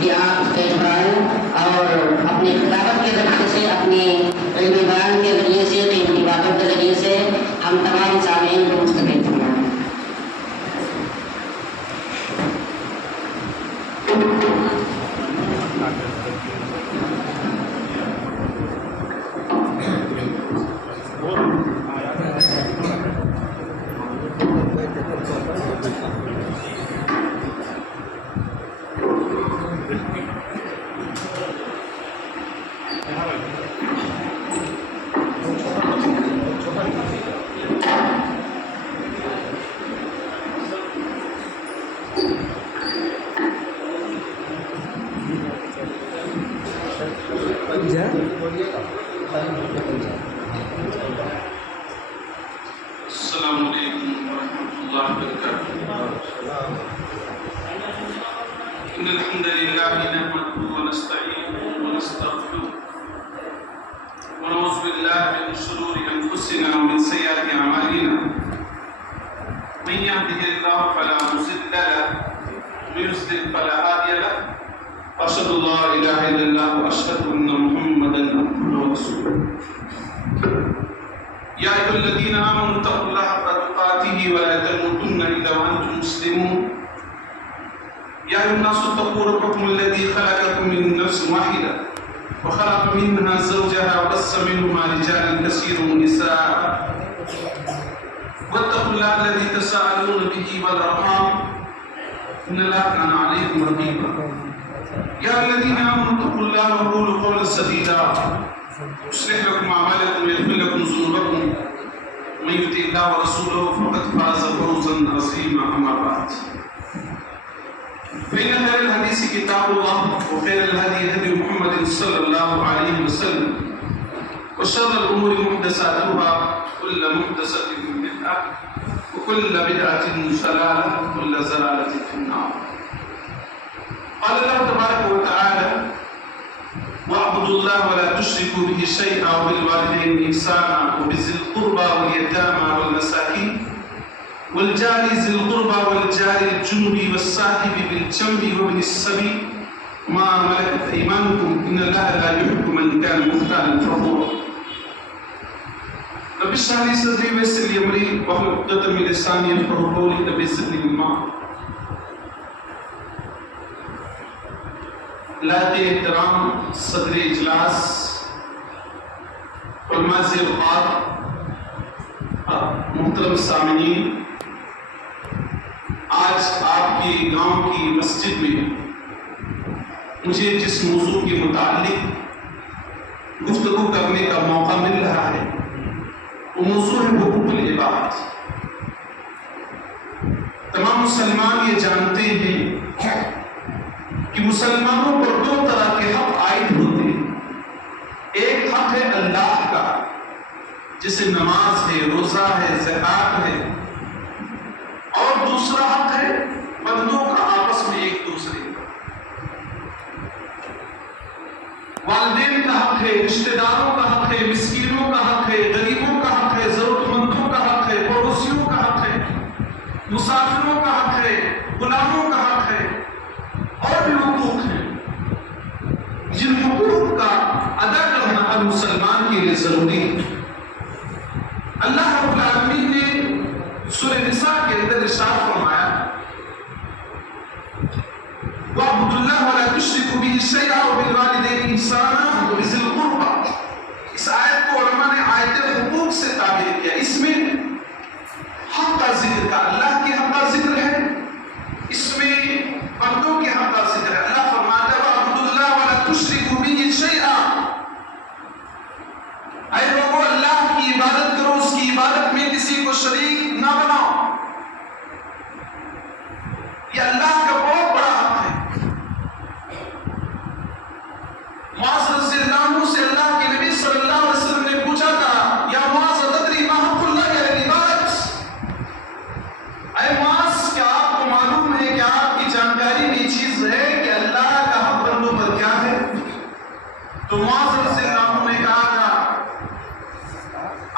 کہ آپ اسٹیج پر آئیں اور اپنی خطابت کے ذریعے سے، اپنی علمی بیان کے ذریعے سے، قیمتی باتوں کے ذریعے سے ہم تمام سامعین کو مستقل فرمائیں۔ السلام علیکم ورحمۃ اللہ وبرکاتہ۔ ان الحمد للہ نحمده ونستعینه ونستغفره ونعوذ باللہ من شرور انفسنا ومن سیئات اعمالنا، من يهده الله فلا مضل له ومن يضلل فلا هادي له، واشهد ان لا اله الا الله واشهد ان محمدا عبده ورسوله۔ یا ایھا الذین آمنوا اتقوا اللہ حق تقاته ولا تموتن الا وانتم مسلمون۔ یا ایھا الناس اتقوا ربکم الذی خلقکم من نفس واحدة وخلق منها زوجها وبث منهما رجالا كثيرا ونساء واتقوا الله الذي تساءلون به والارحام ان الله كان عليكم رقيبا۔ یا الذین آمنوا اتقوا الله وقولوا قولا سديدا يصلح لكم أعمالكم ويغفر لكم ذنوبكم ومن يطع الله ورسوله فقد فاز فوزا عظيما، أما بعد فإن خير الحديث كتاب الله وخير الهدي هدي محمد صلى الله عليه وسلم وشر الأمور محدثاتها وكل محدثة بدعة وكل بدعة ضلالة وكل ضلالة في النار۔ قال الله تبارك وتعالى واعبدوا الله ولا تشركوا به شيئا وبالوالدين إحسانا وبذي القربى واليتامى والمساكين والجار ذي القربى والجار الجنب والصاحب بالجنب وابن السبيل ما ملكت أيمانكم إن الله لا يحب من كان مختالا فخورا۔ رب اشرح لي صدري ويسر لي أمري واحلل عقدة من لساني يفقهوا قولي رب زدني علما۔ لائق احترام صدر اجلاس، علماء اوقات، محترم سامعین، آج آپ کی گاؤں کی مسجد میں مجھے جس موضوع کے متعلق گفتگو کرنے کا موقع مل رہا ہے وہ موضوع ہے حقوق العباد۔ تمام مسلمان یہ جانتے ہیں کہ مسلمانوں پر دو طرح کے حق عائد ہوتے ہیں۔ ایک حق ہے اللہ کا جسے نماز ہے، روزہ ہے، زکوٰۃ ہے، اور دوسرا حق ہے بندوں کا آپس میں ایک دوسرے کا۔ والدین کا حق ہے، رشتہ داروں کا حق ہے، مسکینوں کا حق ہے، غریبوں کا حق ہے، ضرورت مندوں کا حق ہے، پڑوسیوں کا حق ہے، مسافروں کا حق ہے، غلاموں کا حق ہے، اور بھی حقوق ہیں جن حقوق کا ادا کرنا ہر مسلمان کے لیے ضروری ہے۔ اللہ رب العالمین نے سورہ نساء کے اندر ارشاد فرمایا وَاعْبُدُوا اللَّهَ وَلَا تُشْرِكُوا بِهِ شَيْئًا وَبِالْوَالِدَيْنِ إِحْسَانًا وَبِذِي الْقُرْبَىٰ۔ اس آیت کو علماء نے آیت حقوق سے تعبیر کیا۔ اس میں حق کا ذکر کا، اللہ کے حق کا ذکر ہے، اس میں بندوں کے حق کا ذکر ہے۔ اللہ فرماتا ہے وَاعْبُدُوا اللَّهَ وَلَا تُشْرِكُوا بِهِ شَيْئًا، اے لوگو اللہ کی عبادت کرو، اس کی عبادت میں کسی کو شریک نہ بناؤ۔ یہ اللہ کا بہت بڑا حق ہے۔ معاذ رضی اللہ عنہ سے اللہ کے نبی صلی اللہ علیہ وسلم نے پوچھا تھا یا معاذ تدری ما حق اللہ علی العباد، اے معاذ کیا آپ کو معلوم ہے، کیا آپ کی جانکاری میں چیز ہے کہ اللہ کا حق بندوں پر کیا ہے؟ تو معاذ رضی اللہ عنہ نے کہا تھا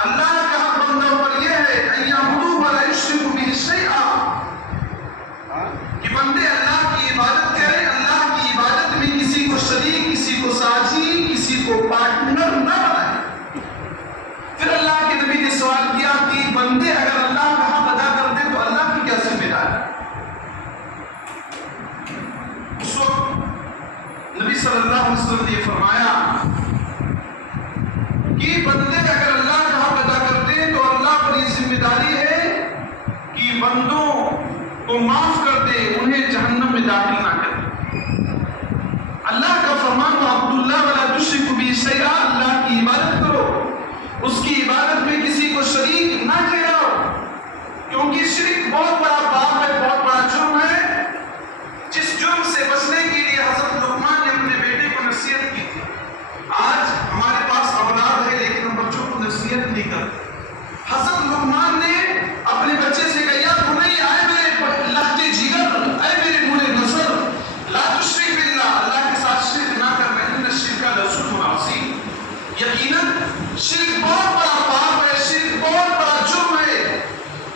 اللہ کا حق بندوں پر یہ ہے ان یعبدوہ ولا یشرکوا بہ شیئا، کہ بندے اللہ کی عبادت کریں، اللہ کی عبادت صلی اللہ علیہ وسلم نے فرمایا کہ بندے اگر اللہ کا حق ادا کرتے ہیں تو اللہ پر یہ ذمہ داری ہے کہ بندوں کو معاف کر دے، انہیں جہنم میں داخل نہ کرے۔ اللہ کا فرمان وَعَبُدُ اللَّهَ وَلَا تُشْرِكُوا بِهِ شَيْئًا، اللہ کی عبادت کرو، اس کی عبادت میں کسی کو شریک نہ ٹھہراؤ، کیونکہ شرک بہت بڑا پاپ ہے، بہت بڑا جرم ہے، جس جرم سے بچنے کے لیے حضرت لقمان نے اپنے بیٹے کو نصیحت کی تھی۔ آج ہمارے پاس اولاد ہے لیکن ہم بچوں کو نصیحت نہیں کرتے۔ حضرت لقمان نے اپنے بچے سے کہا یا بنی اے میرے لہجے جگر، اے میرے نور نظر، لا تشرک باللہ، اللہ کے ساتھ شرک نہ کر، ان الشرک لظلم عظیم، یقیناً شرک بہت بڑا پاپ ہے، شرک بہت بڑا جرم ہے،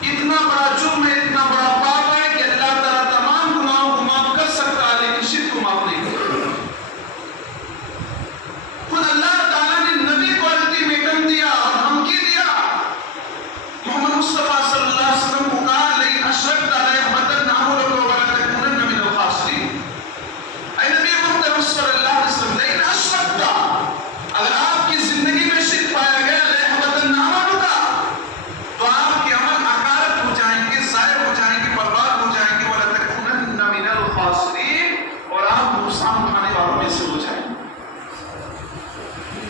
اتنا بڑا جرم ہے، اتنا بڑا پاپ ہے کہ اللہ تعالیٰ تمام گناہوں کو معاف کر سکتا ہے لیکن شرک کو معاف نہیں کرتا۔ خود اللہ تعالیٰ نے نبی کو الٹیمیٹم دیا اور دھمکی دیا، محمد مصطفیٰ صلی اللہ علیہ وسلم کو کہا لئن اشرکت لیحبطن عملک ولتکونن من الخاسرین۔ اے نبی محمد صلی اللہ علیہ وسلم، لئن اشرکت، اگر آپ کی زندگی میں شرک پایا گیا، لیحبطن عملک، تو آپ کے عمل اکارت ہو جائیں گے، ضائع ہو جائیں گے، برباد ہو جائیں گے، ولتکونن من الخاسرین، اور آپ نقصان اٹھانے والوں میں سے ہو جائیں گے۔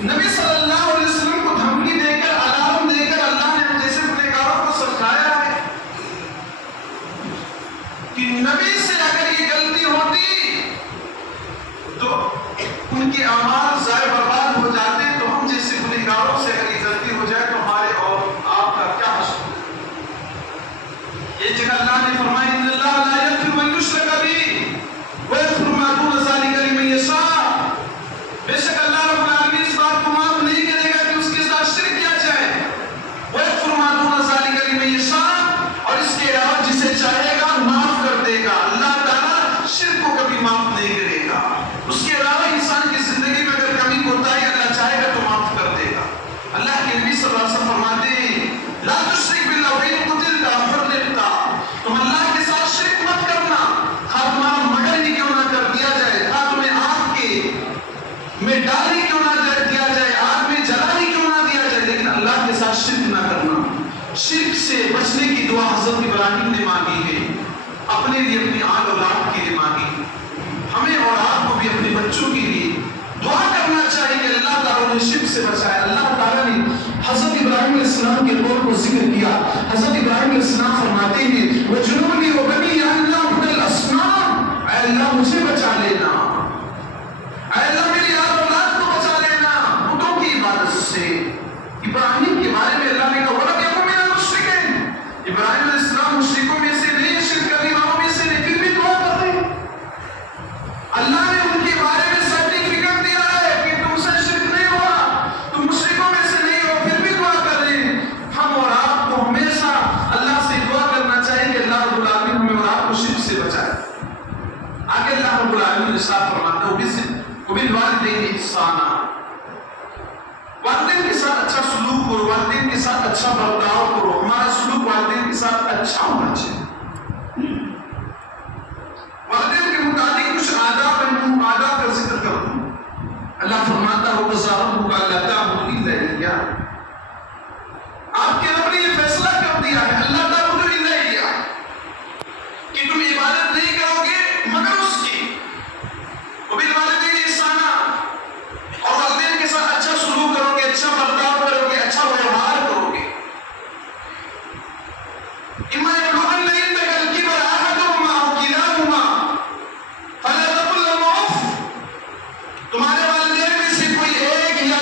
نبی صلی اللہ علیہ وسلم کو دھمکی دے کر، الارم دے کر اللہ نے جیسے گنہگاروں کو سمجھایا ہے کہ نبی سے اگر یہ غلطی ہوتی تو ان کے اعمال ضائع برباد ہو جاتے، تو ہم جیسے گنہگاروں سے اگر یہ غلطی ہو جائے تو ہمارے اور آپ کا کیا حشر؟ یہ جگہ اللہ نے فرمایا ان اللہ لا یغفر ان یشرک بہ ویغفر ما دون ذلک لمن یشاء، بے شک اللہ رب العالمین اس بات کو معاف نہیں کرے گا کہ اس کے ساتھ شرک کیا جائے، ویغفر ما دون ذلک لمن یشاء، اور اس کے علاوہ جسے چاہے گا معاف کر دے گا۔ اللہ تعالیٰ شرک کو کبھی معاف نہیں کرے گا، اس کے علاوہ انسان کی زندگی میں اگر کمی کوتاہی اللہ چاہے گا تو معاف کر دے گا۔ اللہ کے نبی صلی اللہ علیہ وسلم فرماتے ہیں لا تشرک باللہ وإن قتلت أو حرقت، تم اللہ کے ساتھ شرک مت کرنا، خواہ تمہارا مگر ہی کیوں نہ کر دیا جائے، خواہ تمہیں آگ کے میں ڈال ہی کیوں نہ دیا جائے، آگ میں جلا ہی کیوں نہ دیا جائے، لیکن اللہ کے ساتھ شرک نہ کرنا۔ شرک سے بچنے کی دعا حضرت ابراہیم نے مانگی ہے، اپنے لیے، اپنی آل اولاد کے لیے مانگی۔ ہمیں اور آپ کو بھی اپنے بچوں کے لیے دعا کرنا چاہیے کہ اللہ تعالیٰ انہیں شرک سے بچائے۔ اللہ تعالیٰ نے حضرت ابراہیم علیہ السلام کے قول کو ذکر کیا۔ حضرت ابراہیم علیہ السلام فرماتے ہیں وَجُنُوبِي وَبَنِيَّ أَن نَعْبُدَ الْأَصْنَامَ، اے اللہ مجھے بچا لینا، اے اللہ میری آل اولاد کو بچا لینا بتوں کی عبادت سے۔ ابراہیم کے بارے میں اللہ نے کہا وَلَمْ يَكُن مِنَ الْمُشْرِكِينَ، ابراہیم علیہ السلام مشرکوں میں سے نہیں، شرک کرنے والوں میں سے نہیں، پھر بھی دعا کر رہے ہیں۔ اللہ نے ان کے بارے میں سرٹیفکیٹ دیا ہے کہ تم سے شرک نہیں ہوا، تم مشرکوں میں سے نہیں ہو، پھر بھی دعا کر رہے ہیں۔ ہم اور آپ کو ہمیشہ اللہ سے دعا کرنا چاہیے کہ اللہ رب العالمین ہمیں اور آپ کو شرک سے بچائے۔ آگے اللہ رب العالمین ارشاد فرماتا ہے وبالوالدین احسانا، والدین کے ساتھ اچھا سلوک کرو، والدین کے ساتھ اچھا برتاؤ کرو، ہمارا سلوک والدین کے ساتھ اچھا ہونا چاہیے۔ والدین کے متعلق کچھ آداب ہیں، ان آداب کا ذکر کروں۔ اللہ فرماتا ہے وَقَضَىٰ رَبُّكَ أَلَّا تَعْبُدُوا إِلَّا إِيَّاهُ، آپ کے رب نے یہ فیصلہ کر دیا ہے اللہ تعبدوا إِلَّا إِيَّاهُ کہ تم عبادت نہیں کرو گے مگر اس کی۔ وَبِالْوَالِدَيْنِ إِحْسَانًا، اور والدین کے ساتھ اچھا سلوک کرو گے، اچھا برتاؤ کرو گے، اچھا ویوہار کرو گے۔ إِمَّا يَبْلُغَنَّ عِندَكَ الْكِبَرَ أَحَدُهُمَا أَوْ كِلَاهُمَا فَلَا تَقُل لَّهُمَا أُفٍّ، تمہارے والدین میں سے کوئی ایک یا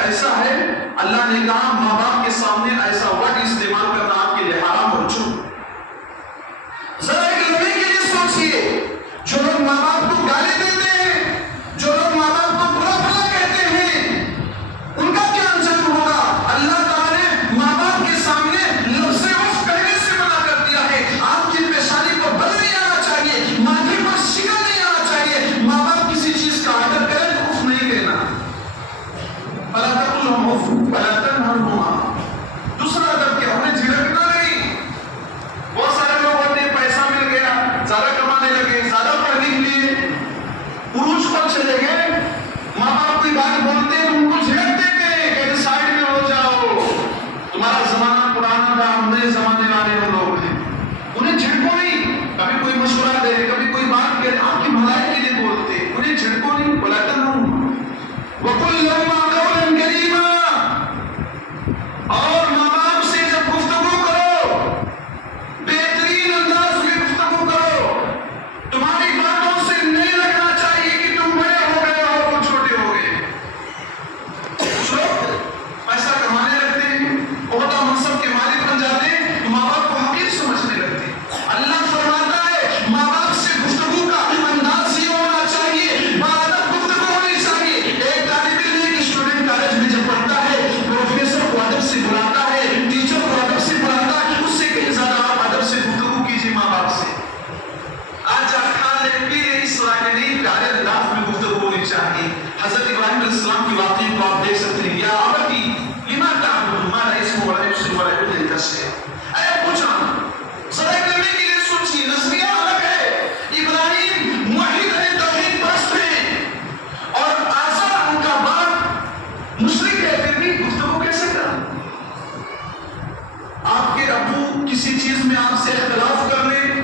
ایسا ہے اللہ نے کہا ماں باپ کے سامنے ایسا ورڈ استعمال کرنا آپ کے لیے حرام اور جھوٹ. ذرا ایک لمحے کے لیے سوچئے، جو لوگ ماں باپ کو گالی دیتے ہیں، جو لوگ ماں باپ کو برا بھلا کہتے ہیں، ان کا کیا انجام ہوگا؟ اللہ تعالیٰ نے ماں باپ کے سامنے لفظ اف کہنے سے منع کر دیا ہے. آپ کی پیشانی کو بل نہیں آنا چاہیے، ماتھے پر شکن نہیں آنا چاہیے. ماں باپ کسی چیز کا آڈر کریں تو اف نہیں کہنا. فَلَا تَقُلْ لَهُمْ اُفٍّ وَلَا تَنْهَرْهُمَا. دوسرا ادب کیا؟ انہیں جھڑکنا نہیں. بہت سارے لوگ ہوتے ہیں پیسہ مل گیا، زیادہ کمانے لگے، زیادہ پڑھنے کے لیے عروج پر چلے گئے، ماں باپ کوئی بات بولتے ہیں ان کو جھڑک دیتے ہیں، کہتے سائڈ میں ہو جاؤ، تمہارا زمانہ پرانا تھا، ہم نئے زمانے والے ہم لوگ ہیں. انہیں جھڑکو نہیں. کبھی کوئی مشورہ دے، کبھی کوئی بات کرے، آپ کی بھلائی کے لیے بولتے، انہیں جھڑکو نہیں. بلا کر وَقُلْ لَهُمَا قَوْلًا كَرِيمًا. اور ماں باپ سے جب گفتگو کرو بہترین انداز میں گفتگو کرو. تمہاری باتوں سے نہیں لگنا چاہیے کہ تم بڑے ہو گئے اور وہ چھوٹے ہو گئے. کچھ لوگ پیسہ کمانے لگتے ہیں، عہدہ منصب کے مالک بن جاتے ہیں تو ماں باپ کو حقیر سمجھنے لگتے ہیں. اللہ فرماتا ہے ماں باپ سے گفتگو کا انداز یہ ہونا چاہیے، باادب گفتگو ہونی چاہیے. ایک طالب علم ایک اسٹوڈنٹ کالج میں جب پڑھتا ہے، پروفیسر کو ادب سے بلاتا ہے، ٹیچر کو ادب سے بلاتا ہے، اس سے کہیں زیادہ آپ ادب سے گفتگو کیجیے ماں باپ سے. آج آپ کھا لے پی لے اس طرح کے نہیں، پیارے انداز میں گفتگو ہونی چاہیے. حضرت ابراہیم علیہ السلام کی واقعے کو آپ دیکھ سکتے ہیں. یا ابتی لما تعبد ما لا يسمع ولا يبصر ولا يغني عنك شيئا. اے پوچھا ذرا ایک لمحے کے لیے سوچیے، نظریہ الگ ہے. ابراہیم موحد ہے، توحید پرست ہے، اور آزار ان کا باپ مشرک ہے، پھر بھی گفتگو کیسے کرا؟ آپ کے ابو کسی چیز میں آپ سے اختلاف کر لیں،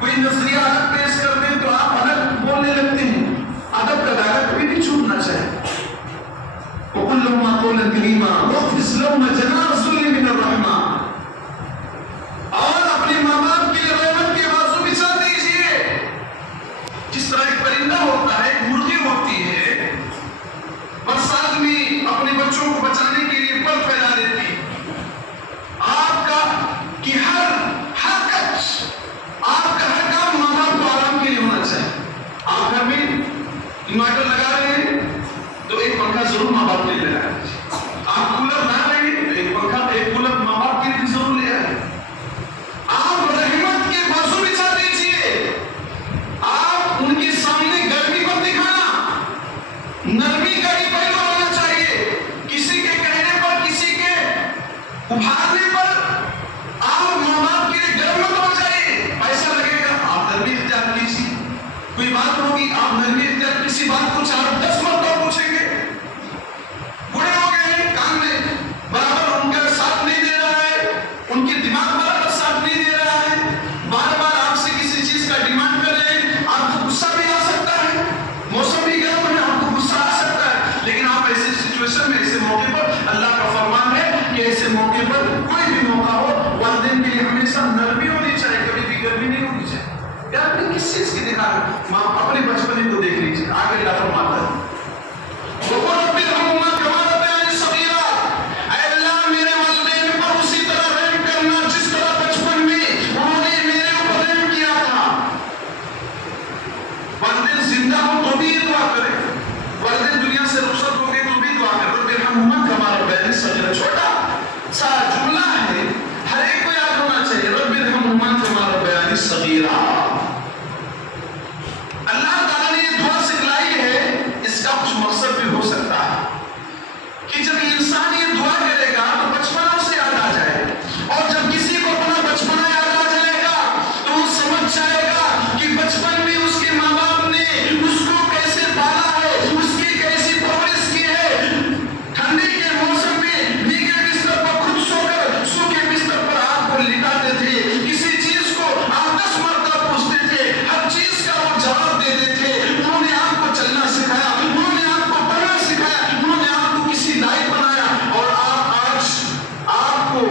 کوئی نظریہ الگ پیش کر دیں تو آپ الگ بولنے لگتے ہیں. ادب کا دائرہ کبھی بھی چھوٹنا چاہیے. وَقُلْ لَهُمَا قَوْلًا كَرِيمًا وَاخْفِضْ لَهُمَا جَنَاحَ الذُّلِّ مِنَ الرَّحْمَةِ. اور اپنے ماں باپ کے لیے رحمت کے بازو بچھا دیجیے. جس طرح ایک پرندہ ہوتا ہے، ایک مرغی ہوتی ہے، برسات میں اپنے بچوں کو بچانے کے لیے پر پھیلا دیتی. آپ کا کہ ہر حرکت، آپ کا ہر کام ماں باپ کو آرام کے لیے ہونا چاہیے. آپ گھر میں انورٹر لگا رہے ہیں تو ایک پنکھا ضرور ماں باپ کے لیے لگائیں. آپ کولر نہ لیں گے تو ایک پنکھا ایک کولر ماں باپ کے لیے ضرور لے آئیں. آپ رحمت کے بازو بچھا دیجیے. آپ ان کے سامنے گرمی کو دکھانا، نرمی کا ہی پہلو ہونا چاہیے. کسی کے کہنے پر، کسی کے ابھارنے پر آپ ماں باپ کے لیے گرم مت ہو جائیے. پیسہ لگے گا آپ نرمی اختیار کیجیے. کوئی بات ہوگی آپ نرمی اختیار، کسی بات کو 4-10 مرتبہ پوچھیں گے. بوڑھے ہو گئے ہیں، کام میں برابر ان کا ساتھ نہیں دے رہا ہے، ان کے دماغ برابر ساتھ نہیں دے رہا ہے، بار بار آپ سے کسی چیز کا ڈیمانڈ کر رہے ہیں. آپ کو غصہ بھی آ سکتا ہے، موسم بھی گرم ہے، آپ کو غصہ آ سکتا ہے. لیکن آپ ایسے سچویشن میں، ایسے موقع پر اللہ کا فرمان ہے کہ ایسے موقع پر کوئی بھی موقع ہو، والدین کے لیے ہمیشہ نرمی ہونی چاہیے، کبھی بھی گرمی نہیں ہونی چاہیے. یا اپنی کس چیز کی دکھا ہے؟ ماں اپنے بچپنے کو دیکھ لیجیے. آگے اللہ فرماتا ہے وَقُلْ رَبِّ ارْحَمْهُمَا كَمَا رَبَّيَانِي صَغِيرًا. اے اللہ میرے والدین پر اسی طرح رحم کرنا جس طرح بچپن میں انہوں نے میرے اوپر رحم کیا تھا. والدین زندہ ہوں تو بھی یہ دعا کرے، والدین دنیا سے رخصت ہو گئے تو بھی دعا کرے. رَبِّ ارْحَمْهُمَا كَمَا رَبَّيَانِي صَغِيرًا. چھوٹا سا جملہ ہے، ہر ایک کو یاد ہونا چاہیے. رَبِّ ارْحَمْهُمَا كَمَا رَبَّيَانِي صَغِيرًا. اللہ تعالیٰ نے یہ دعا سکھلائی ہے. اس کا کچھ مقصد بھی ہو سکتا ہے کہ جب انسان یہ دعا کرے گا تو بچپنا اسے یاد آ جائے، اور جب کسی کو اپنا بچپنا یاد آ جائے گا تو وہ سمجھ جائے گا کہ بچپن میں اس کے ماں باپ نے اس کو کیسے پالا ہے، اس کی کیسی پرورش کی ہے. ٹھنڈی کے موسم میں بھیگے بستر پر خود سو کر سوکھے بستر پر آپ کو لٹاتے تھے. کسی چیز کو آپ 10 مرتبہ پوچھتے تھے، ہر چیز کا وہ جواب دیتے تھے. انہوں نے آپ کو چلنا سکھایا، انہوں نے آپ کو پڑھنا سکھایا، انہوں نے آپ کو کسی لائق بنایا. اور آپ آج آپ کو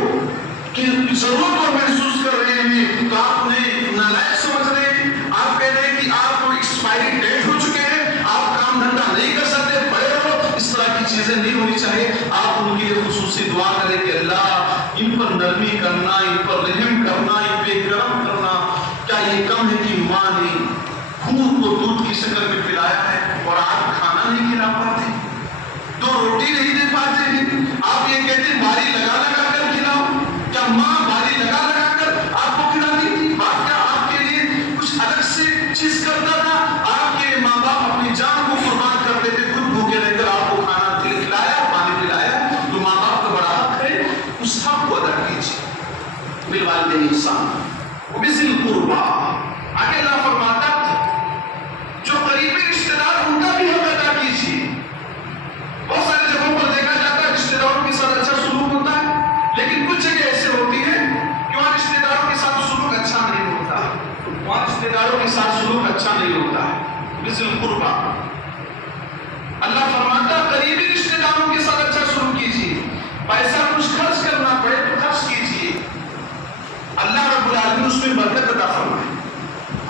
ضرورت کو محسوس کر رہے ہیں تو آپ انہیں نالائق سمجھ رہے ہیں. آپ کہہ رہے ہیں کہ آپ کو ایکسپائری ڈیٹ ہو چکے ہیں، آپ کام دھندا نہیں کر سکتے، بڑے ہو. اس طرح کی چیزیں نہیں ہونی چاہیے. آپ ان کے لیے خصوصی دعا کریں کہ اللہ ان پر نرمی کرنا, ان پر رحم کرنا, ان پہ کرم کرنا. کیا یہ کم ہے کہ ماں نے خون کو دودھ کی شکل میں پلایا ہے اور آپ کھانا نہیں کھلا پاتے, 2 روٹی نہیں دے پاتے ہیں, آپ یہ کہتے ہیں باری لگا لگا کر کھلاؤ. کیا ماں باری لگا لگا کر آپ کو کھلاتی تھی؟ باپ کیا آپ کے لیے کچھ الگ سے چیز کرتا تھا؟ آپ کے ماں باپ اپنی جان کو قربان کر دیتے, خود بھوکے رہ کر آپ کو کھانا کھلایا, پانی پلایا, تو ماں باپ کا بڑا حق ہے, اس حق کو ادا کیجیے. بالوالدین احسانا وبذی القربی. آگے اللہ فرماتا جو قریبی رشتہ دار ان کا بھی حق ادا کیجیے. بہت سارے جگہوں پر دیکھا جاتا ہے رشتہ داروں کے ساتھ اچھا سلوک ہوتا ہے, لیکن کچھ جگہ ایسے ہوتی ہے کہ وہاں رشتہ داروں کے ساتھ سلوک اچھا نہیں ہوتا, وہاں رشتہ داروں کے ساتھ سلوک اچھا نہیں ہوتا ہے. بذی القربی اللہ فرماتا قریبی رشتہ داروں کے ساتھ اچھا سلوک کیجیے. پیسہ کچھ خرچ کرنا پڑے تو خرچ کیجیے, اللہ رب العالمین اس میں برکت عطا فرمائے,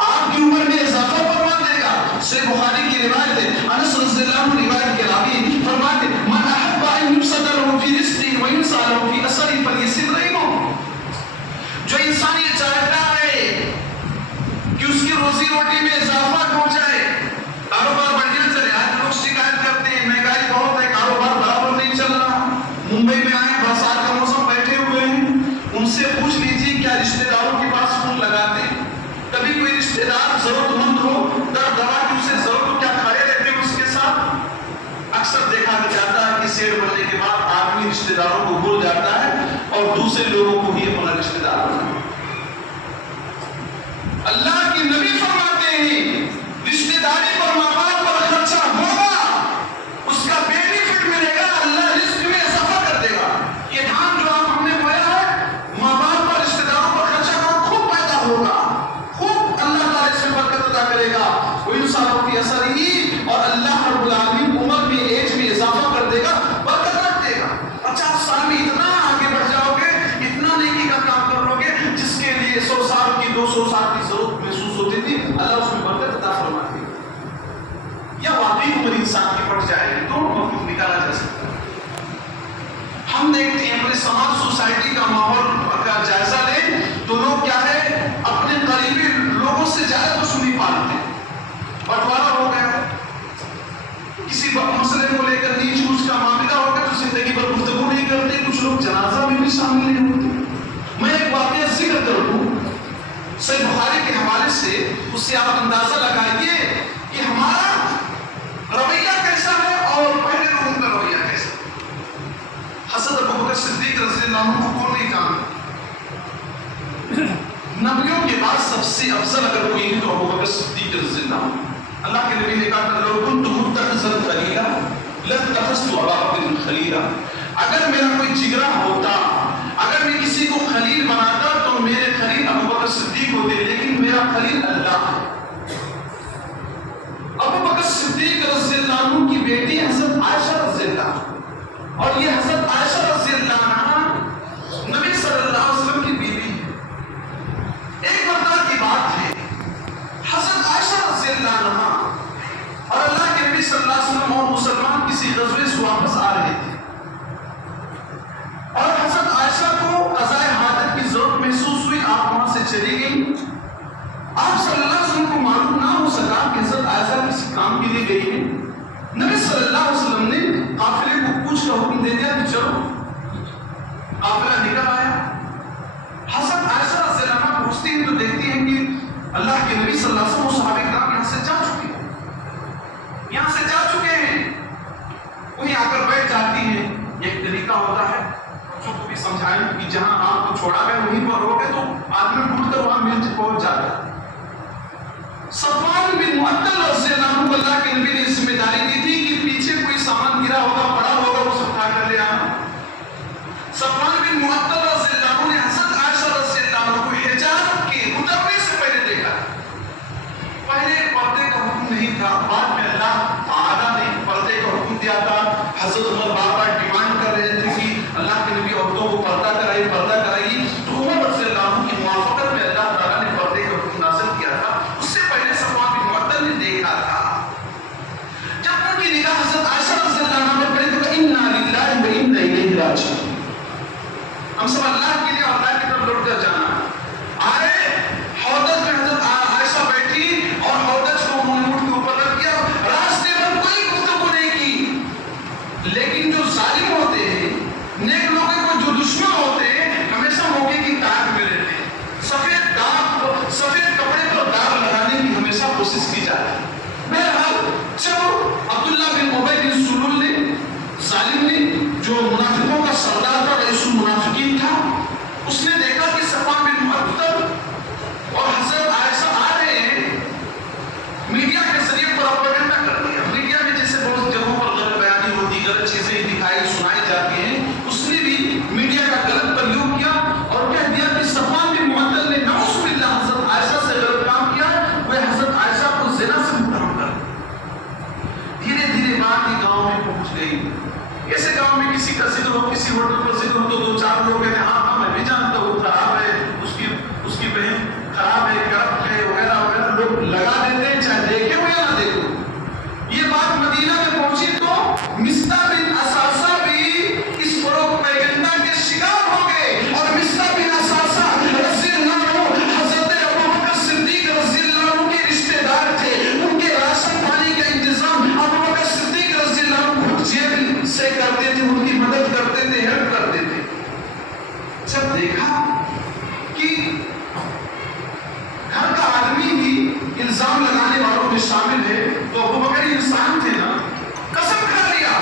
آپ کی عمر میں اضافہ فرما دے گا. صحیح بخاری کی روایت ہے, انس رضی اللہ عنہ روایت کے راوی فرماتے من احب ان یبسط له فی رزقه وینسى له فی اثره فلیصل رحمه. جو انسان یہ چاہتا ہے کہ اس کی روزی روٹی میں اضافہ ہو جائے, کاروبار بڑھیا چلے. آج لوگ شکایت کرتے ہیں مہنگائی بہت ہے, کاروبار برابر نہیں چل رہا. ممبئی میں آئے, برسات کا موسم, بیٹھے ہوئے ہیں, ان سے پوچھ لیجیے کیا رشتہ داروں کے پاس فون لگاتے ہیں؟ کبھی کوئی رشتہ دار ضرورت مند ہو, درد دوا کی اسے ضرورت ہو, کیا کھڑے رہتے ہیں اس کے ساتھ؟ اکثر دیکھا جاتا ہے کہ سیٹ بننے کے بعد آدمی رشتہ داروں کو بھول جاتا ہے اور دوسرے لوگوں کو ہی اپنا رشتہ دار بناتا ہے. اللہ کے نبی فرماتے ہیں رشتہ داری پر ماں باپ پر خرچہ ہوگا, اس کا بینیفٹ ملے گا, اللہ رزق میں اضافہ کر دے گا. یہ دھان جو آپ ہم نے بویا ہے, ماں باپ پر رشتہ داروں پر خرچہ کرو, خوب پیدا ہوگا, خوب اللہ تعالیٰ اس میں برکت عطا کرے گا. وَيُنْصَرُ فِي أَثَرِهِ, اور اللہ رب العالمین عمر میں ایج میں اضافہ کر دے گا, برکت رکھ دے گا. 50 سال میں اتنا آگے بڑھ جاؤ گے, اتنا نیکی کا کام کر لو گے, جس کے لیے 100 سال کی 200 سال کی ضرورت محسوس ہوتی تھی, اللہ اس میں برکت عطا فرما دے گا. یا واقعی عمر انسان کی بڑھ جائے تو مفہوم نکالا جا سکتا ہے. ہم دیکھتے ہیں اپنے سماج سوسائٹی کا ماحول کا جائزہ لیں تو لوگ کیا ہے اپنے قریبی لوگوں سے زیادہ وصولی پالتے ہیں. بٹوارا ہو گیا, کسی مسئلے کو لے کر نیچ اونچ کا معاملہ ہو گیا تو زندگی بھر گفتگو نہیں کرتے, کچھ لوگ جنازہ میں بھی شامل نہیں ہوتے. میں ایک واقعہ ذکر کر دوں صحیح بخاری کے حوالے سے, اس سے آپ اندازہ لگائیے کہ ہمارا رویہ کیسا ہے اور پہلے لوگوں کا رویہ کیسا ہے. حضرت ابوبکر صدیق رضی اللہ عنہ کو کون نہیں کہا؟ نبیوں کے بعد سب سے افضل اگر کوئی ہے تو ابوبکر صدیق رضی اللہ عنہ. اللہ کے نبی نے کہا تھا لو كنت متخذا خلیلا لاتخذت ابا بکر خلیلا. اگر میرا کوئی جگرا ہوتا, اگر میں کسی کو خلیل بناتا تو میرے خلیل ابوبکر صدیق ہوتے, لیکن میرا خلیل اللہ ہے. ابوبکر صدیق رضی اللہ عنہ کی بیٹی حضرت عائشہ رضی اللہ عنہ, اور یہ حضرت عائشہ رضی اللہ عنہ نبی صلی اللہ علیہ وسلم کی بیوی ہے. ایک مرتبہ کی بات ہے, حضرت عائشہ رضی اللہ عنہ اور اللہ کے نبی صلی اللہ علیہ وسلم اور مسلمان کسی غزوے سے واپس آ رہے تھے, اور حضرت عائشہ کو قضاء حاجت کی ضرورت محسوس ہوئی, آپ وہاں سے چلی گئی. آپ صلی اللہ علیہ وسلم کو معلوم نہ ہو سکا کہ حضرت عائشہ کسی کام کے لیے گئی ہے. نبی صلی اللہ علیہ وسلم نے قافلے کو پوچھ کا حکم دے دیا کہ چلو. قافلہ نکل آیا. حضرت عائشہ رضی اللہ عنہ پوچھتی ہیں تو دیکھتی ہیں کہ اللہ کے نبی صلی اللہ علیہ وسلم و صحابہ کرام یہاں سے جا چکے ہیں, یہاں سے جا چکے ہیں. وہیں آ کر بیٹھ جاتی ہیں. ایک طریقہ ہوتا ہے بچوں کو بھی سمجھائیں کہ جہاں آپ کو چھوڑا گیا وہیں پر رہو گے تو آدمی ڈھونڈ کر وہاں مل پہنچ جاتا ہے. صفوان بن معطل رضی اللہ عنہ اللہ کے نبی نے ذمہ داری دی تھی کہ پیچھے کوئی سامان گرا ہوگا, پڑا ہوگا, وہ سب اٹھا کر لے آنا. صفوان بن معطل رضی اللہ عنہ نے حضرت عائشہ رضی اللہ عنہ کو حجاب کے اترنے سے پہلے دیکھا. پہلے پردے کا حکم نہیں تھا, بعد میں اللہ بات ہی گاؤں میں پہنچ گئی. ایسے گاؤں میں کسی کا ذکر ہو, کسی ہوٹل پر ذکر ہو تو دو چار لوگ کہتے ہیں ہاں میں بھی جانتا ہوں, خراب ہے, اس کی بہن خراب ہے, کرپٹ ہے, وغیرہ وغیرہ لوگ لگا دیتے ہیں, چاہے دیکھے ہو یا نہ دیکھو. یہ بات مدینہ میں پہنچی تو مصطح بن اثاثہ بھی اس پروپیگنڈا کے شکار ہو گئے, اور مصطح بن اثاثہ رضی اللہ عنہ حضرت ابوبکر صدیق رضی اللہ عنہ کے رشتے دار تھے. ان کے راشن پانی کا انتظام ابوبکر صدیق رضی اللہ عنہ جیب سے کرتے تھے, ان کی مدد کرتے تھے, ہیلپ کرتے تھے. جب دیکھا کہ گھر کا آدمی بھی الزام لگانے والوں میں شامل ہے, تو ابوبکر انسان تھے نا, قسم کھا لیا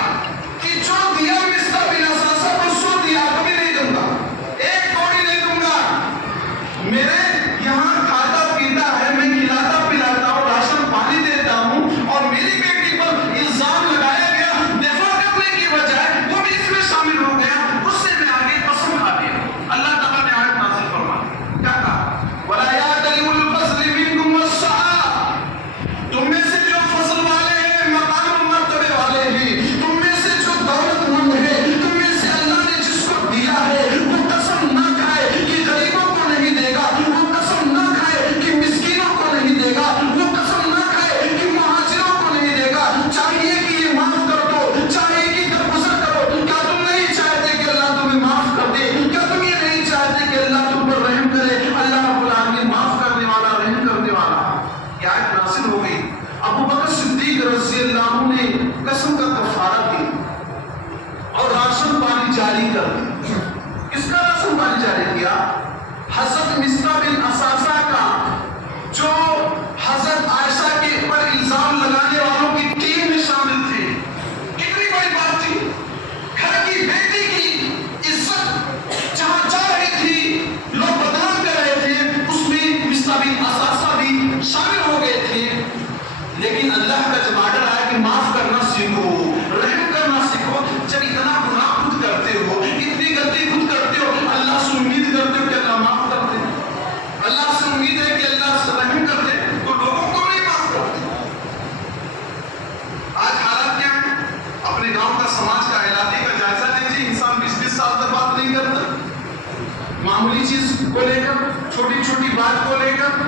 کہ جو دیا مصطح بن اثاثہ کو 100 دیا کبھی نہیں دوں گا, ایک کوڑی نہیں دوں گا. میرے یہاں کھاتا پیتا ہے, میں کھلاتا پلاتا ہوں, راشن پانی دیتا ہوں, اور میری بیٹی پر الزام لگایا گیا, دفاع کرنے کی بجائے وہ بھی اس میں شامل ہو گیا. اس سے میں آگے قسم کھا لیا. اللہ تعالیٰ نے آیت نازل فرمائی, کیا کہا, وَلَا يَعْتَلِ أُولُو الْفَضْلِ مِنكُمْ وَالسَّعَةِ, تم میں سے جو فضل والے ہیں, مقام و مرتبے والے ہیں, تم میں سے جو دولت مند ہے, تم میں سے اللہ نے جس کو دیا ہے وہ قسم نہ کھائے کہ غریبوں کو نہیں دے گا, وہ قسم نہ کھائے کہ مسکینوں کو نہیں دے گا, وہ قسم نہ کھائے کہ مہاجروں کو نہیں دے گا. چاہیے کہ یہ معاف کر دو, چاہیے کہ درگزر کرو. کیا تم نہیں چاہتے کہ اللہ تمہیں معاف کر دے؟ کیا تم یہ نہیں چاہتے کہ اللہ تم پر رحم کرے؟ اللہ رب العالمین معاف کرنے والا, رحم کرنے والا. یہ آیت نازل ہو گئی. ابوبکر صدیق رضی اللہ عنہ نے قسم کا کفارہ دی اور راشن پانی جاری کر دیا. کس کا راشن پانی جاری کیا؟ حضرت مصطح بن اثاثہ کا, جو حضرت عائشہ کے اوپر الزام لگانے والوں کی ٹیم میں شامل تھے. کتنی بڑی بات تھی, گھر کی بیٹی کی عزت جہاں جا رہی تھی, لوگ بدنام کر رہے تھے, اس میں مصطح بن اثاثہ بھی شامل ہو گئے تھے. لیکن اللہ کا جب آرڈر آیا کہ معاف کرنا سیکھو, رحم کرنا سیکھو, جب اتنا گناہ خود کرتے ہو, اتنی غلطی خود کرتے ہو, اللہ سے امید کرتے ہو کہ اللہ معاف کر دے, اللہ سے امید ہے کہ اللہ سے رحم کر دے, تو لوگوں کو نہیں معاف کرتے. آج حالات کیا ہے؟ اپنے گاؤں کا, سماج کا, علاقے کا جائزہ لیجیے. انسان 20-20 سال تک بات نہیں کرتا, معمولی چیز کو لے کر, چھوٹی چھوٹی بات کو لے کر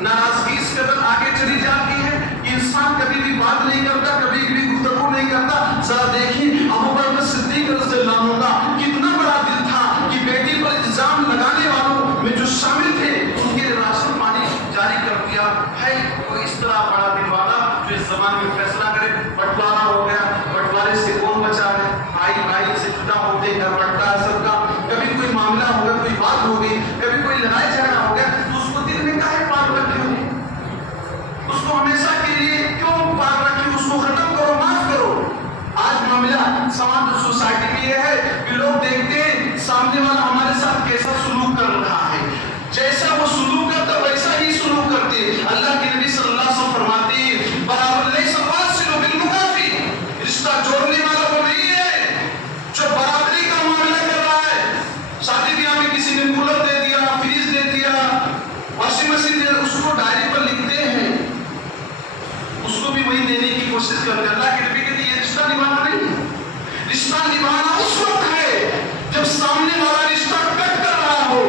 ناراضگی اس قدر آگے چلی جاتی ہے کہ انسان کبھی بھی بات نہیں کرتا, کبھی بھی گفتگو نہیں کرتا. ذرا دیکھیں ابوبکر صدیق رضی اللہ عنہ کا کتنا بڑا دل تھا کہ بیٹی پر الزام لگانے والوں میں جو شامل تھے ان کے راشن پانی جاری کر دیا. ہے کوئی اس طرح بڑا دل والا جو اس زمانے میں فیصلہ کرے, بٹوارا ہو گیا, بٹوارے سے کون بچا ہے, بھائی بھائی سے جدا ہوتے, گھر بٹتا ہے سب کا. کبھی کوئی معاملہ ہو گیا, کوئی بات ہو گئی, کبھی کوئی لڑائی جھگڑا ہو گیا, تو اس کو دل میں کاہے پال رکھے ہو, اس کو ہمیشہ کے لیے کیوں پال رکھے, اس کو ختم کرو, معاف کرو. آج معاملہ سماج سوسائٹی میں یہ ہے کہ لوگ دیکھتے ہیں سامنے والا ہمارے ساتھ کیسا سلوک کر رہا ہے, جیسا وہ سلوک کرتا ویسا ہی سلوک کرتے. اللہ کے نبی صلی اللہ علیہ وسلم فرماتے ہیں برابر نہیں سفاسلو بالمکافی, رشتہ جوڑنے والا وہ نہیں ہے جو برابری کا معاملہ کر رہا ہے. شادی بیاہ میں کسی نے کولر دے دیا, فریج دے دیا, واشنگ مشین دے دیا, اس کو ڈائری پر لکھتے ہیں, اس کو بھی وہی دینے کی کوشش کرتے ہیں. اللہ کے نبی کہتے ہیں یہ رشتہ نبھانا نہیں ہے. رشتہ نبھانا اس وقت ہے جب سامنے والا رشتہ کٹ کر رہا ہو,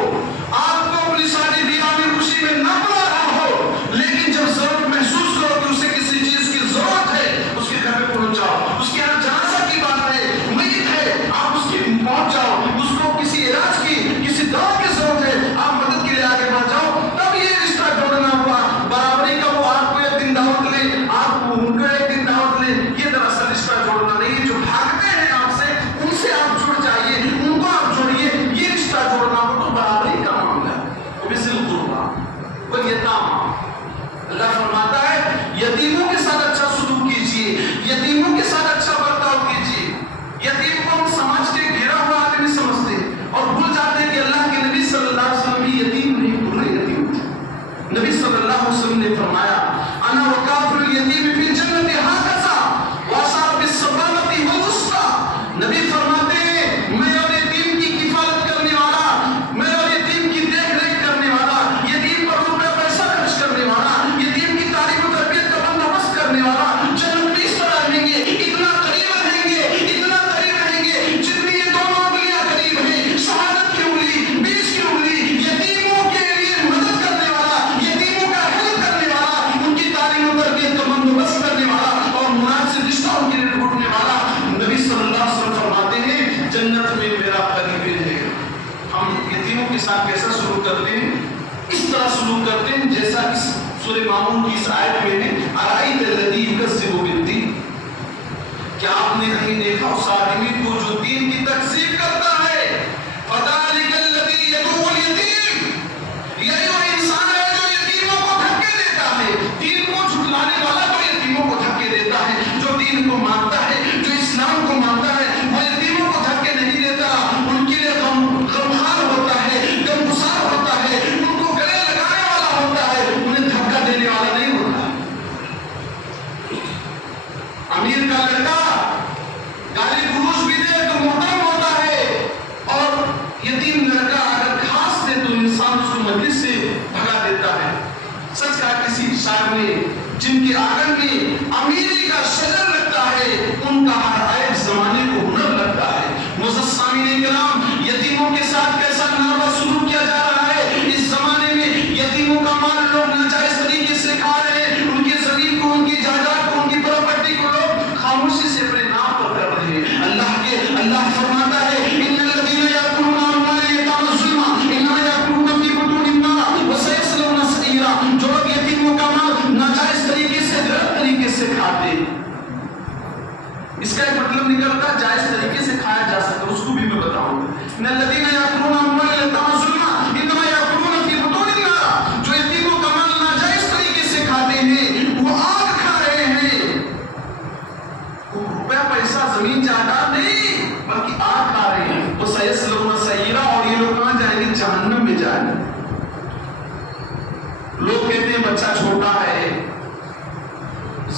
آپ کو اپنی شادی بیاہ میں خوشی میں نہ پلا رہا ہو, لیکن جب ضرورت محسوس کرو کہ اسے کسی چیز کی ضرورت ہے, اس کے گھر میں پہنچ جاؤ, اس کے یہاں کے ساتھ کیسا سلوک کرتے ہیں؟ اس طرح سلوک کرتے ہیں جیسا اس سورہ ماؤن کی اس آیت میں ہے ارائیت الذی یکذب بالدین، کیا آپ نے نہیں دیکھا اس آدمی کو جو دین کی تکذیب کرتا ہے؟ فذلک الذی یدعو الیتیم، یہی وہ انسان ہے جو یتیموں کو دھکے دیتا ہے، دین کو جھٹلانے والا جو یتیموں کو دھکے دیتا ہے، جو دین کو مانتا ہے، جو اسلام کو مانتا ہے، وہ یتیموں کو دھکے نہیں دیتا، ان کے لیے غمخوار ہوتا ہے، غمگسار ہوتا ہے، ان کو گلے لگانے والا ہوتا ہے، انہیں دھکا دینے والا نہیں ہوتا۔ امیر کا لڑکا گالی گلوچ بھی دے تو محترم ہوتا ہے، اور یتیم لڑکا اگر گھاس دے تو انسان اس کو مجلس سے بھگا دیتا ہے۔ سچ کہا کسی شاعر نے، جن کے آنگن میں امیری کا شجر لگتا ہے ان کا ہر عیب زمانے کو ہنر لگتا ہے۔ معزز سامعین کرام، یتیموں کے ساتھ کیسا ناروا سلوک کیا جا رہا ہے اس زمانے میں؟ یتیموں کا مال لوگ ناجائز طریقے سے کھا رہے ہیں، ان کی زمین کو، ان کی جائیداد کو، ان کی پراپرٹی کو لوگ خاموشی سے اپنے نام پر کر رہے ہیں۔ اللہ فرماتا ہے ان الذین یاکلون اموال الیتامی ظلما انما یاکلون فی بطونہم نارا وسیصلون سعیرا، جو لوگ یتیموں کا مال ناجائز طریقے سے، غلط طریقے سے کھاتے ہیں، اس کا ایک مطلب نکلتا ہے جائز طریقے سے کھایا جا سکتا ہے، اس کو بھی میں بتاؤں گا۔ ان الذین یاکلون اموال الیتامی ظلما انما یاکلون فی بطونہم نارا، جو یتیموں کا مال ناجائز طریقے سے کھاتے ہیں وہ آگ کھا رہے ہیں، وہ روپیہ پیسہ زمین جائیداد نہیں بلکہ آگ کھا رہے ہیں۔ وہ سیصلون سعیرا، اور یہ لوگ کہاں جائیں گے؟ جہنم میں جائیں گے۔ لوگ کہتے ہیں بچہ چھوٹا ہے،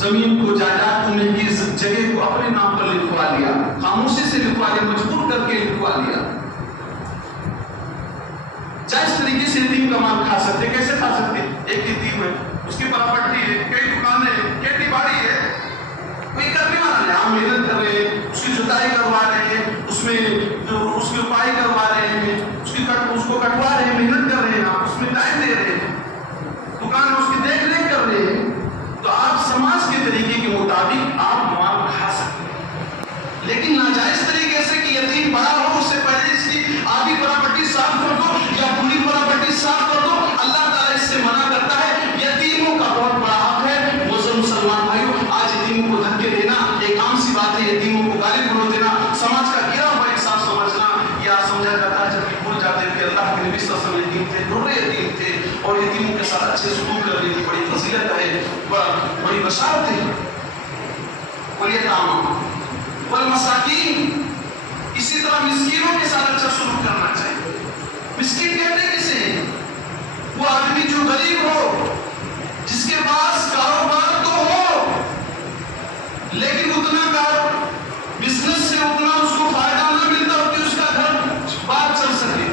زمین کو، جائیداد کو، مہنگی جگہ کو اپنے نام پر لکھوا لیا، خاموشی سے لکھوا لیا، مجبور کر کے لکھوا لیا۔ جائز طریقے سے یتیم کا مال کھا سکتے، کیسے کھا سکتے؟ ایک یتیم ہے، اس کی پراپرٹی ہے، کئی دکانیں ہیں، کھیتی باڑی ہے، کوئی کرنے والا ہے، ہم محنت کر رہے ہیں، اس کی جتائی کروا رہے ہیں، اس میں اس کی روپائی کروا رہے ہیں، اس کو کٹوا رہے ہیں، محنت کر رہے ہیں، آپ اس میں ٹائم دے رہے ہیں، دکان میں اس کی دیکھ ریکھ کر رہے ہیں، تو آپ سماج کے طریقے کے مطابق آپ مال کھا سکتے ہیں۔ لیکن ناجائز طریقے سے کہ یتیم بڑا ہو اس سے پہلے اس کی آدھی پراپرٹی صاف کر دو یا پوری پراپرٹی صاف کر دو، اللہ تعالیٰ اس سے منع کرتا ہے۔ یتیموں کا بہت بڑا حق ہے۔ معزز مسلمان بھائیوں، آج یتیموں کو دھکے دینا ایک عام سی بات ہے، یتیموں کو گالی گلوچ دینا سماج کا گرا ہوا ایک ساتھ سمجھنا، یا سمجھا جاتا ہے جب بھول جاتے ہیں کہ اللہ کے نبی صلی اللہ علیہ وسلم یتیم تھے، روڑے یتیم تھے، اور یتیموں کے ساتھ اچھے سلوک کرنے کی بڑی فضیلت ہے، بڑی بشارت ہے۔ والیتامی والمساکین، اسی طرح مسکینوں کے ساتھ اچھا سلوک کرنا چاہیے۔ مسکین کہتے کسے ہیں؟ وہ آدمی جو غریب ہو، جس کے پاس کاروبار تو ہو لیکن اتنا بزنس سے اتنا اس کو فائدہ نہ ملتا ہو کہ اس کا گھر بات چل سکے۔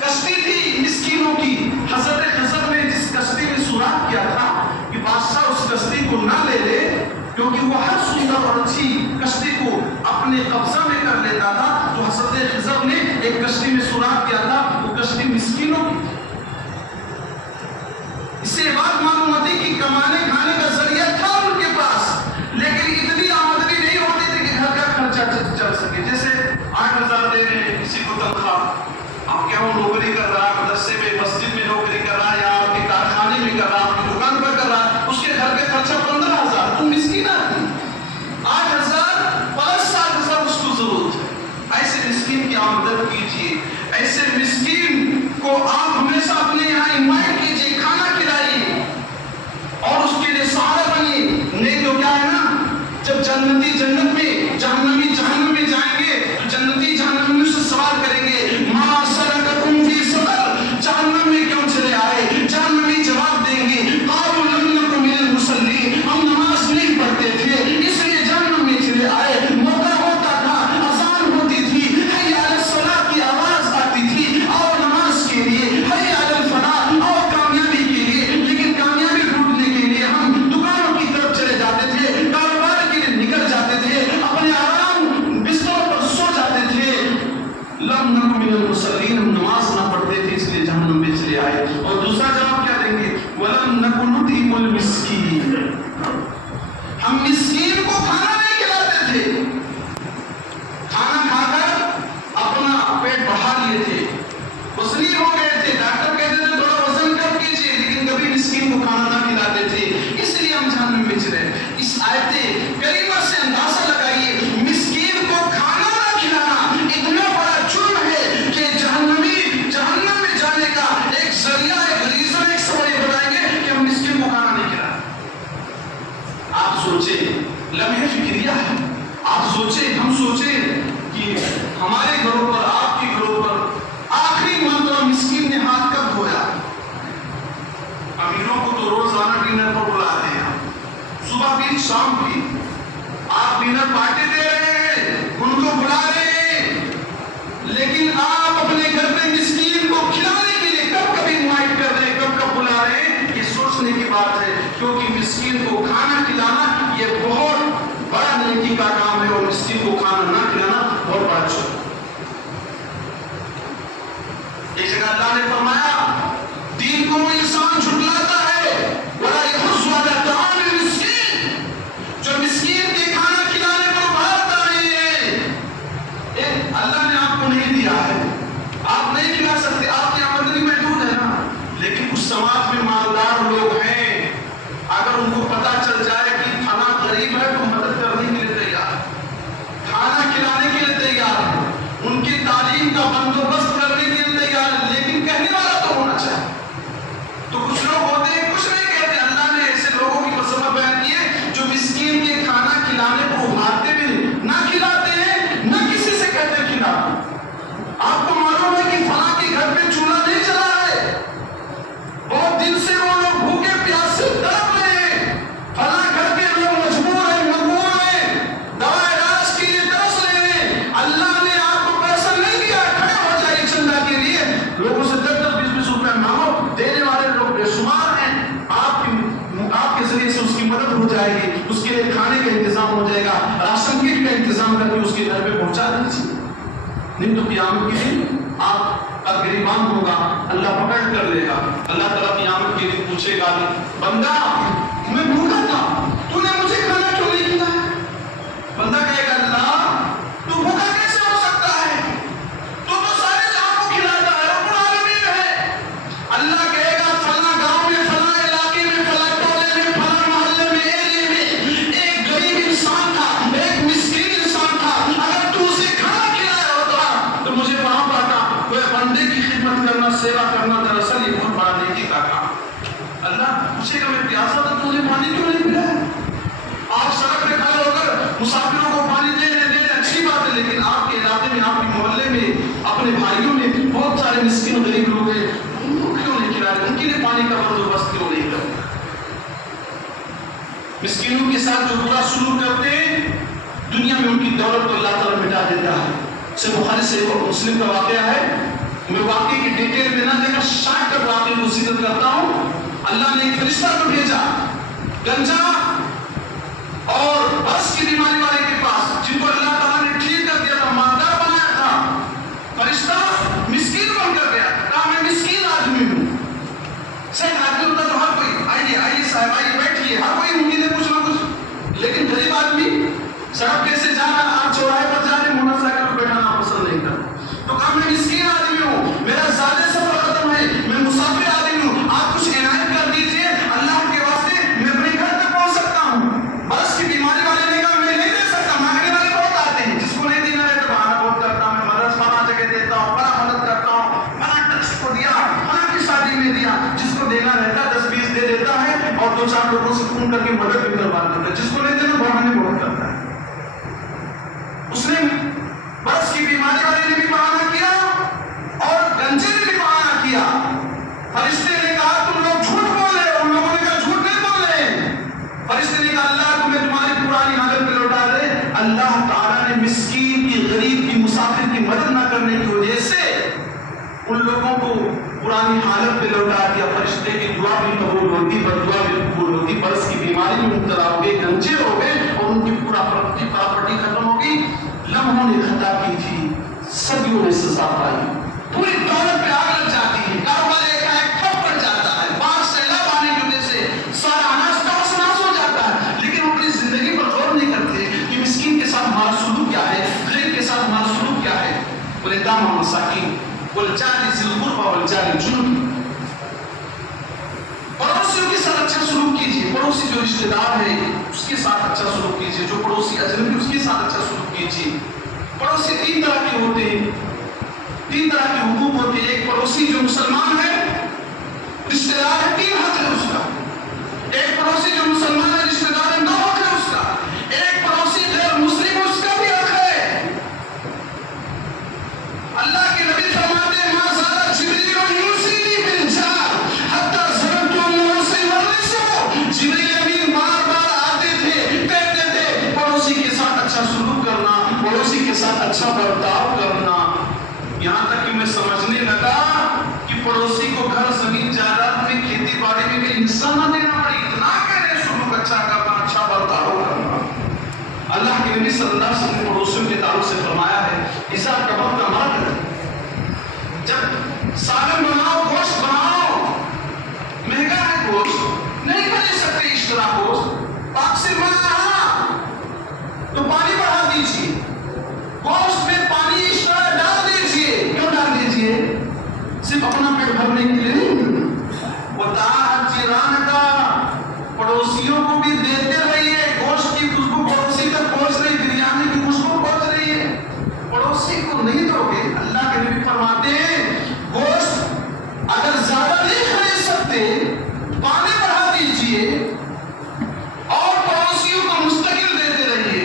کشتی تھی مسکینوں کی، حضرت خضر نے جس کشتی میں سوراخ کیا تھا کہ بادشاہ اس کشتی کو نہ لے لے، کیونکہ وہ ہر سندر اور اچھی کشتی کو اپنے قبضہ میں کر لیتا تھا، تو حضرت خضر نے ایک کشتی میں سوراخ کیا تھا، وہ کشتی مسکینوں کی تھی۔ اس سے بات معلوم ہوتی کہ کمانے کھانے کا ذریعہ تھا ان کے پاس، لیکن اتنی آمدنی نہیں ہوتی تھی کہ گھر کا خرچہ چل سکے۔ جیسے 8,000 دے رہے ہیں کسی کو تنخواہ، آپ کیا وہ نوکری کر رہا ہے، مدرسے میں، مسجد میں نوکری کر رہا ہے، یا آپ کے کارخانے میں کر رہا ہے، آپ کی دکان پر کر رہا ہے، اس کے گھر کا خرچہ 15,000، تم مسکین آدمی، 8,000 پلس 7,000 اس کو ضرورت ہے۔ ایسے مسکین کی آپ مدد کیجیے، ایسے مسکین کو آپ ہمیشہ اپنے یہاں انوائٹ کیجیے، کھانا کھلائیے اور اس کے لیے سہارا بنیے۔ نہیں تو کیا ہے نا، جب جنتی جنت میں، جہنمی جہنم میں جائیں گے تو جنتی جہنم میں سے سوال کریں گے ما سلککم فی سقر، جہنم میں کیوں چلے آئے؟ جہنمی جواب دیں گے قالوا لم نکن من المصلین، ہم نماز نہیں پڑھتے تھے اس لیے جہنم میں چلے آئے۔ موقع ہوتا تھا، اذان ہوتی تھی، حی علی الصلاۃ کی آواز آتی تھی، اور نماز کے لیے، حی علی الفلاح اور کامیابی کے لیے، لیکن کامیابی ڈھونڈنے کے لیے ہم دکانوں کی طرف چلے جاتے تھے، کاروبار کے لیے نکل جاتے تھے، ہے. آپ سوچیں, ہم سوچیں کہ ہمارے گھروں پر, آپ کے گھروں پر آخری مرتبہ مسکین نے ہاتھ کب دھویا؟ امیروں کو تو روزانہ ڈنر پر بلاتے ہیں, صبح بھی شام بھی. آپ ڈنر پارٹی دے رہے ہیں, ان کو بلا رہے ہیں, لیکن آپ اپنے گھر میں مسکین کو کھلانے کے لیے کب کب انوائٹ کر رہے ہیں, کب کب بلا رہے ہیں؟ یہ سوچنے کی بات ہے, کیونکہ مسکین کو کھانا کھلانا یہ بہت بڑا نیکی کا کام ہے, اور مسکین کو کھانا نہ کھلانا بہت بڑا جرم. ایک جگہ اللہ نے فرمایا دین کو انسان جھٹلاتا ہے, ولا يحض على طعام المسكين, جو مسکین کے کھانا کھلانے کو ابھارتا نہیں ہے. اللہ نے آپ کو نہیں دیا ہے, آپ نہیں کھلا سکتے, آپ کی آمدنی محدود ہے نا, لیکن کچھ سماج میں مالدار لوگ ہیں, اگر ان کو پتا چل جائے کہ فلاں غریب ہے تو مدد کرنے کے لیے تیار ہے, کھانا کھلانے کے لیے تیار ہے, ان کی تعلیم کا بندوبست کرنے کے لیے تیار ہے, لیکن کہنے والا تو ہونا چاہیے. تو کچھ لوگ ہوتے ہیں کچھ نہیں کہتے. اللہ نے ایسے لوگوں کی مذمت بیان کی ہے جو مسکین کے کھانا کھلانے کو ابھارتے بھی نہیں, نہ کھلاتے ہیں, نہ کسی سے کہتے کھلاتے. آپ کو معلوم ہے کہ فلاں کے گھر پہ چولہا نہیں چلا ہے, بہت دن سے وہ لوگ بھوکے پیاسے تڑپ رہے ہیں, فلاں گھر کے لوگ مجبور ہیں, مجبور ہیں, دوا علاج کے لیے ترس رہے ہیں. اللہ نے آپ کو پیسہ نہیں دیا, کھڑے ہو جائے چندہ کے لیے, لوگوں سے 10-20 روپے مانگو, دینے والے لوگ بے شمار ہیں. آپ کے ذریعے سے اس کی مدد ہو جائے گی, اس کے لیے کھانے کا انتظام ہو جائے گا, راشن کٹ کا انتظام کر کے اس کے گھر پہ پہنچا دیجیے. نہیں تو قیامت کے دن آپ کا گریبان ہوگا, اللہ پکڑ کر لے گا. اللہ تعالیٰ قیامت کے دن پوچھے گا بندہ میں بھوکا تھا, تو نے مجھے کھانا کیوں نہیں کھلایا؟ بندہ کہے گا اللہ تو بھوکا کیسے ہو سکتا ہے, تو سارے جہاں کو کھلاتا ہے, رب العالمین ہے. اللہ کہے گا فلاں گاؤں میں, فلاں علاقے میں, فلاں ٹولے میں, فلاں محلے میں, ایریے میں ایک غریب انسان تھا, ایک مسکین انسان تھا, اگر تو اسے کھانا کھلایا ہوتا تو مجھے وہاں پاتا. وہ بندے کی خدمت کرنا, سیوا کرنا دراصل یہ بہت بڑا نیکی کا کام. اللہ پوچھے گا میں پیاسا تھا, تو مجھے پانی کیوں نہیں پلایا؟ آپ سڑک پہ کھڑے ہو کر مسافروں کو پانی دے رہے اچھی بات ہے, لیکن آپ کے علاقے میں, آپ کے محلے میں, اپنے بھائیوں میں بہت سارے مسکین غریب لوگ ہیں, ان کو کیوں نہیں کھلا رہے, ان کے لیے پانی کا بندوبست کیوں نہیں کرتے؟ مسکینوں کے ساتھ جو برا سلوک کرتے ہیں, دنیا میں ان کی دولت کو اللہ تعالیٰ مٹا دیتا ہے. سے بخاری سے اور مسلم کا واقعہ ہے, میں واقعے کی ڈیٹیل میں نہ دیکھا, شارٹ کٹ واقعے کو ذکر کرتا ہوں. اللہ نے ایک فرشتہ کو بھیجا گنجا اور بس کی بیماری والے کے پاس, جن کو اللہ تعالیٰ نے ٹھیک کر دیا تھا, مالدار بنایا تھا. فرشتہ مسکین بن کر گیا, کہا میں مسکین آدمی ہوں. صحیح آدمی ہوتا تو ہر کوئی آئیے صاحب آئیے بیٹھیے, ہر کوئی امید ہے کچھ نہ کچھ, لیکن غریب آدمی سڑک کیسے جانا, آپ چوراہے پر جا رہے موٹر سائیکل پر بیٹھانا پسند نہیں کرتا. تو کہا میں مسکین آدمی ہوں, میرا زیادہ سفر ختم ہے, میں مسافر آدمی ہوں, آپ کچھ عنایت کر دیجئے, اللہ کے واسطے میں اپنے گھر تک پہنچ سکتا ہوں. بس کی بیماری والے نے کہا میں نہیں دے سکتا, مانگنے والے بہت آتے ہیں, جس کو نہیں دینا ہے تو بہانہ بہت کرتا ہوں, میں مدد فلاں جگہ دیتا ہوں, بڑا مدد کرتا ہوں, فلاں ٹرسٹ کو دیا, فلاں کی شادی میں دیا. جس کو دینا رہتا 10-20 دے دیتا ہے, اور 2-4 لوگوں سے فون کر کے مدد بھی کروا دیتا ہے. جس کو نہیں دینا بہانے بہت کرتا ہے. اس نے برس کی بیماری والے نے بھی بہانہ کیا اور گنجے نے بھی بہانہ کیا. فرشتے نے کہا تم لوگ جھوٹ بول رہے ہو, ان لوگوں نے کہا جھوٹ نہیں بول رہے. فرشتے نے کہا اللہ تمہیں تمہاری پرانی حالت پہ لوٹا دے. اللہ تعالیٰ نے مسکین کی, غریب کی, مسافر کی مدد نہ کرنے کی وجہ سے ان لوگوں کو پرانی حالت پہ لوٹا دیا. فرشتے کی دعا بھی قبول ہوتی, بددعا بھی قبول ہوتی. برس کی بیماری میں مبتلا ہو گئے, گنجے ہو گئے, اور ان کی پراپرٹی ختم ہو گئی. لمحوں نے خطا کی تھی, صدیوں نے سزا پائی. پوری دولت پہ آگ لگ جاتی ہے, کاروبار ایک ٹھپ پڑ جاتا ہے, باہر سیلاب آنے کی وجہ سے سارا اناج تحس نحس ہو جاتا ہے. لیکن وہ اپنی زندگی پر غور نہیں کرتے کہ مسکین کے ساتھ ہمارا سلوک کیا ہے, غریب کے ساتھ ہمارا سلوک کیا ہے. والیتامی والمساکین والجار ذی القربى والجار الجنب. پڑوسیوں کے ساتھ اچھا سلوک کیجیے, پڑوسی جو رشتہ دار ہے اس کے ساتھ اچھا سلوک کیجیے, جو پڑوسی اجنبی اس کے ساتھ اچھا سلوک کیجیے. پڑوسی 3 طرح کے ہوتے ہیں, 3 طرح کے حقوق ہوتے ہیں. ایک پڑوسی جو مسلمان ہے, رشتہ دار ہے, 3 حق ہے اس کا. ایک پڑوسی جو مسلمان ہے, رشتہ دار ہے, 9 حق ہے اس کا. ایک پڑوسی غیر اچھا سلوک کرنا، پڑوسی کے ساتھ اچھا برتاؤ کرنا. یہاں تک کہ میں سمجھنے لگا کہ پڑوسی کو گھر زمین جائیداد میں کھیتی باڑی میں بھی حصہ نہ دینا پڑے، اتنا کہنے سلوک اچھا کرنا، اچھا برتاؤ کرنا. اللہ کے نبی صلی اللہ علیہ وسلم نے پڑوسیوں کے تعلق سے فرمایا ہے اذا کبرت مرد، جب سالن بناؤ، گوشت بناؤ، مہنگا ہے گوشت، نہیں خرید سکتے اشترا گوشت، پاک سے بنا تو پانی بڑھا دیجیے، گوشت میں پانی اشترا ڈال دیجیے. کیوں ڈال دیجیے؟ صرف اپنا پیٹ بھرنے کے لیے نہیں، وَطَاعَتْ جِيرَانِكَ، پڑوسیوں کو بھی دیتے رہیے. گوشت کی خوشبو پڑوسی تک پہنچ رہی، بریانی کی خوشبو پہنچ رہی ہے، پڑوسی کو نہیں دو گے. اللہ کے نبی فرماتے ہیں گوشت اگر زیادہ نہیں خرید سکتے پانی بڑھا دیجیے اور پڑوسیوں کو مستقل دیتے رہیے.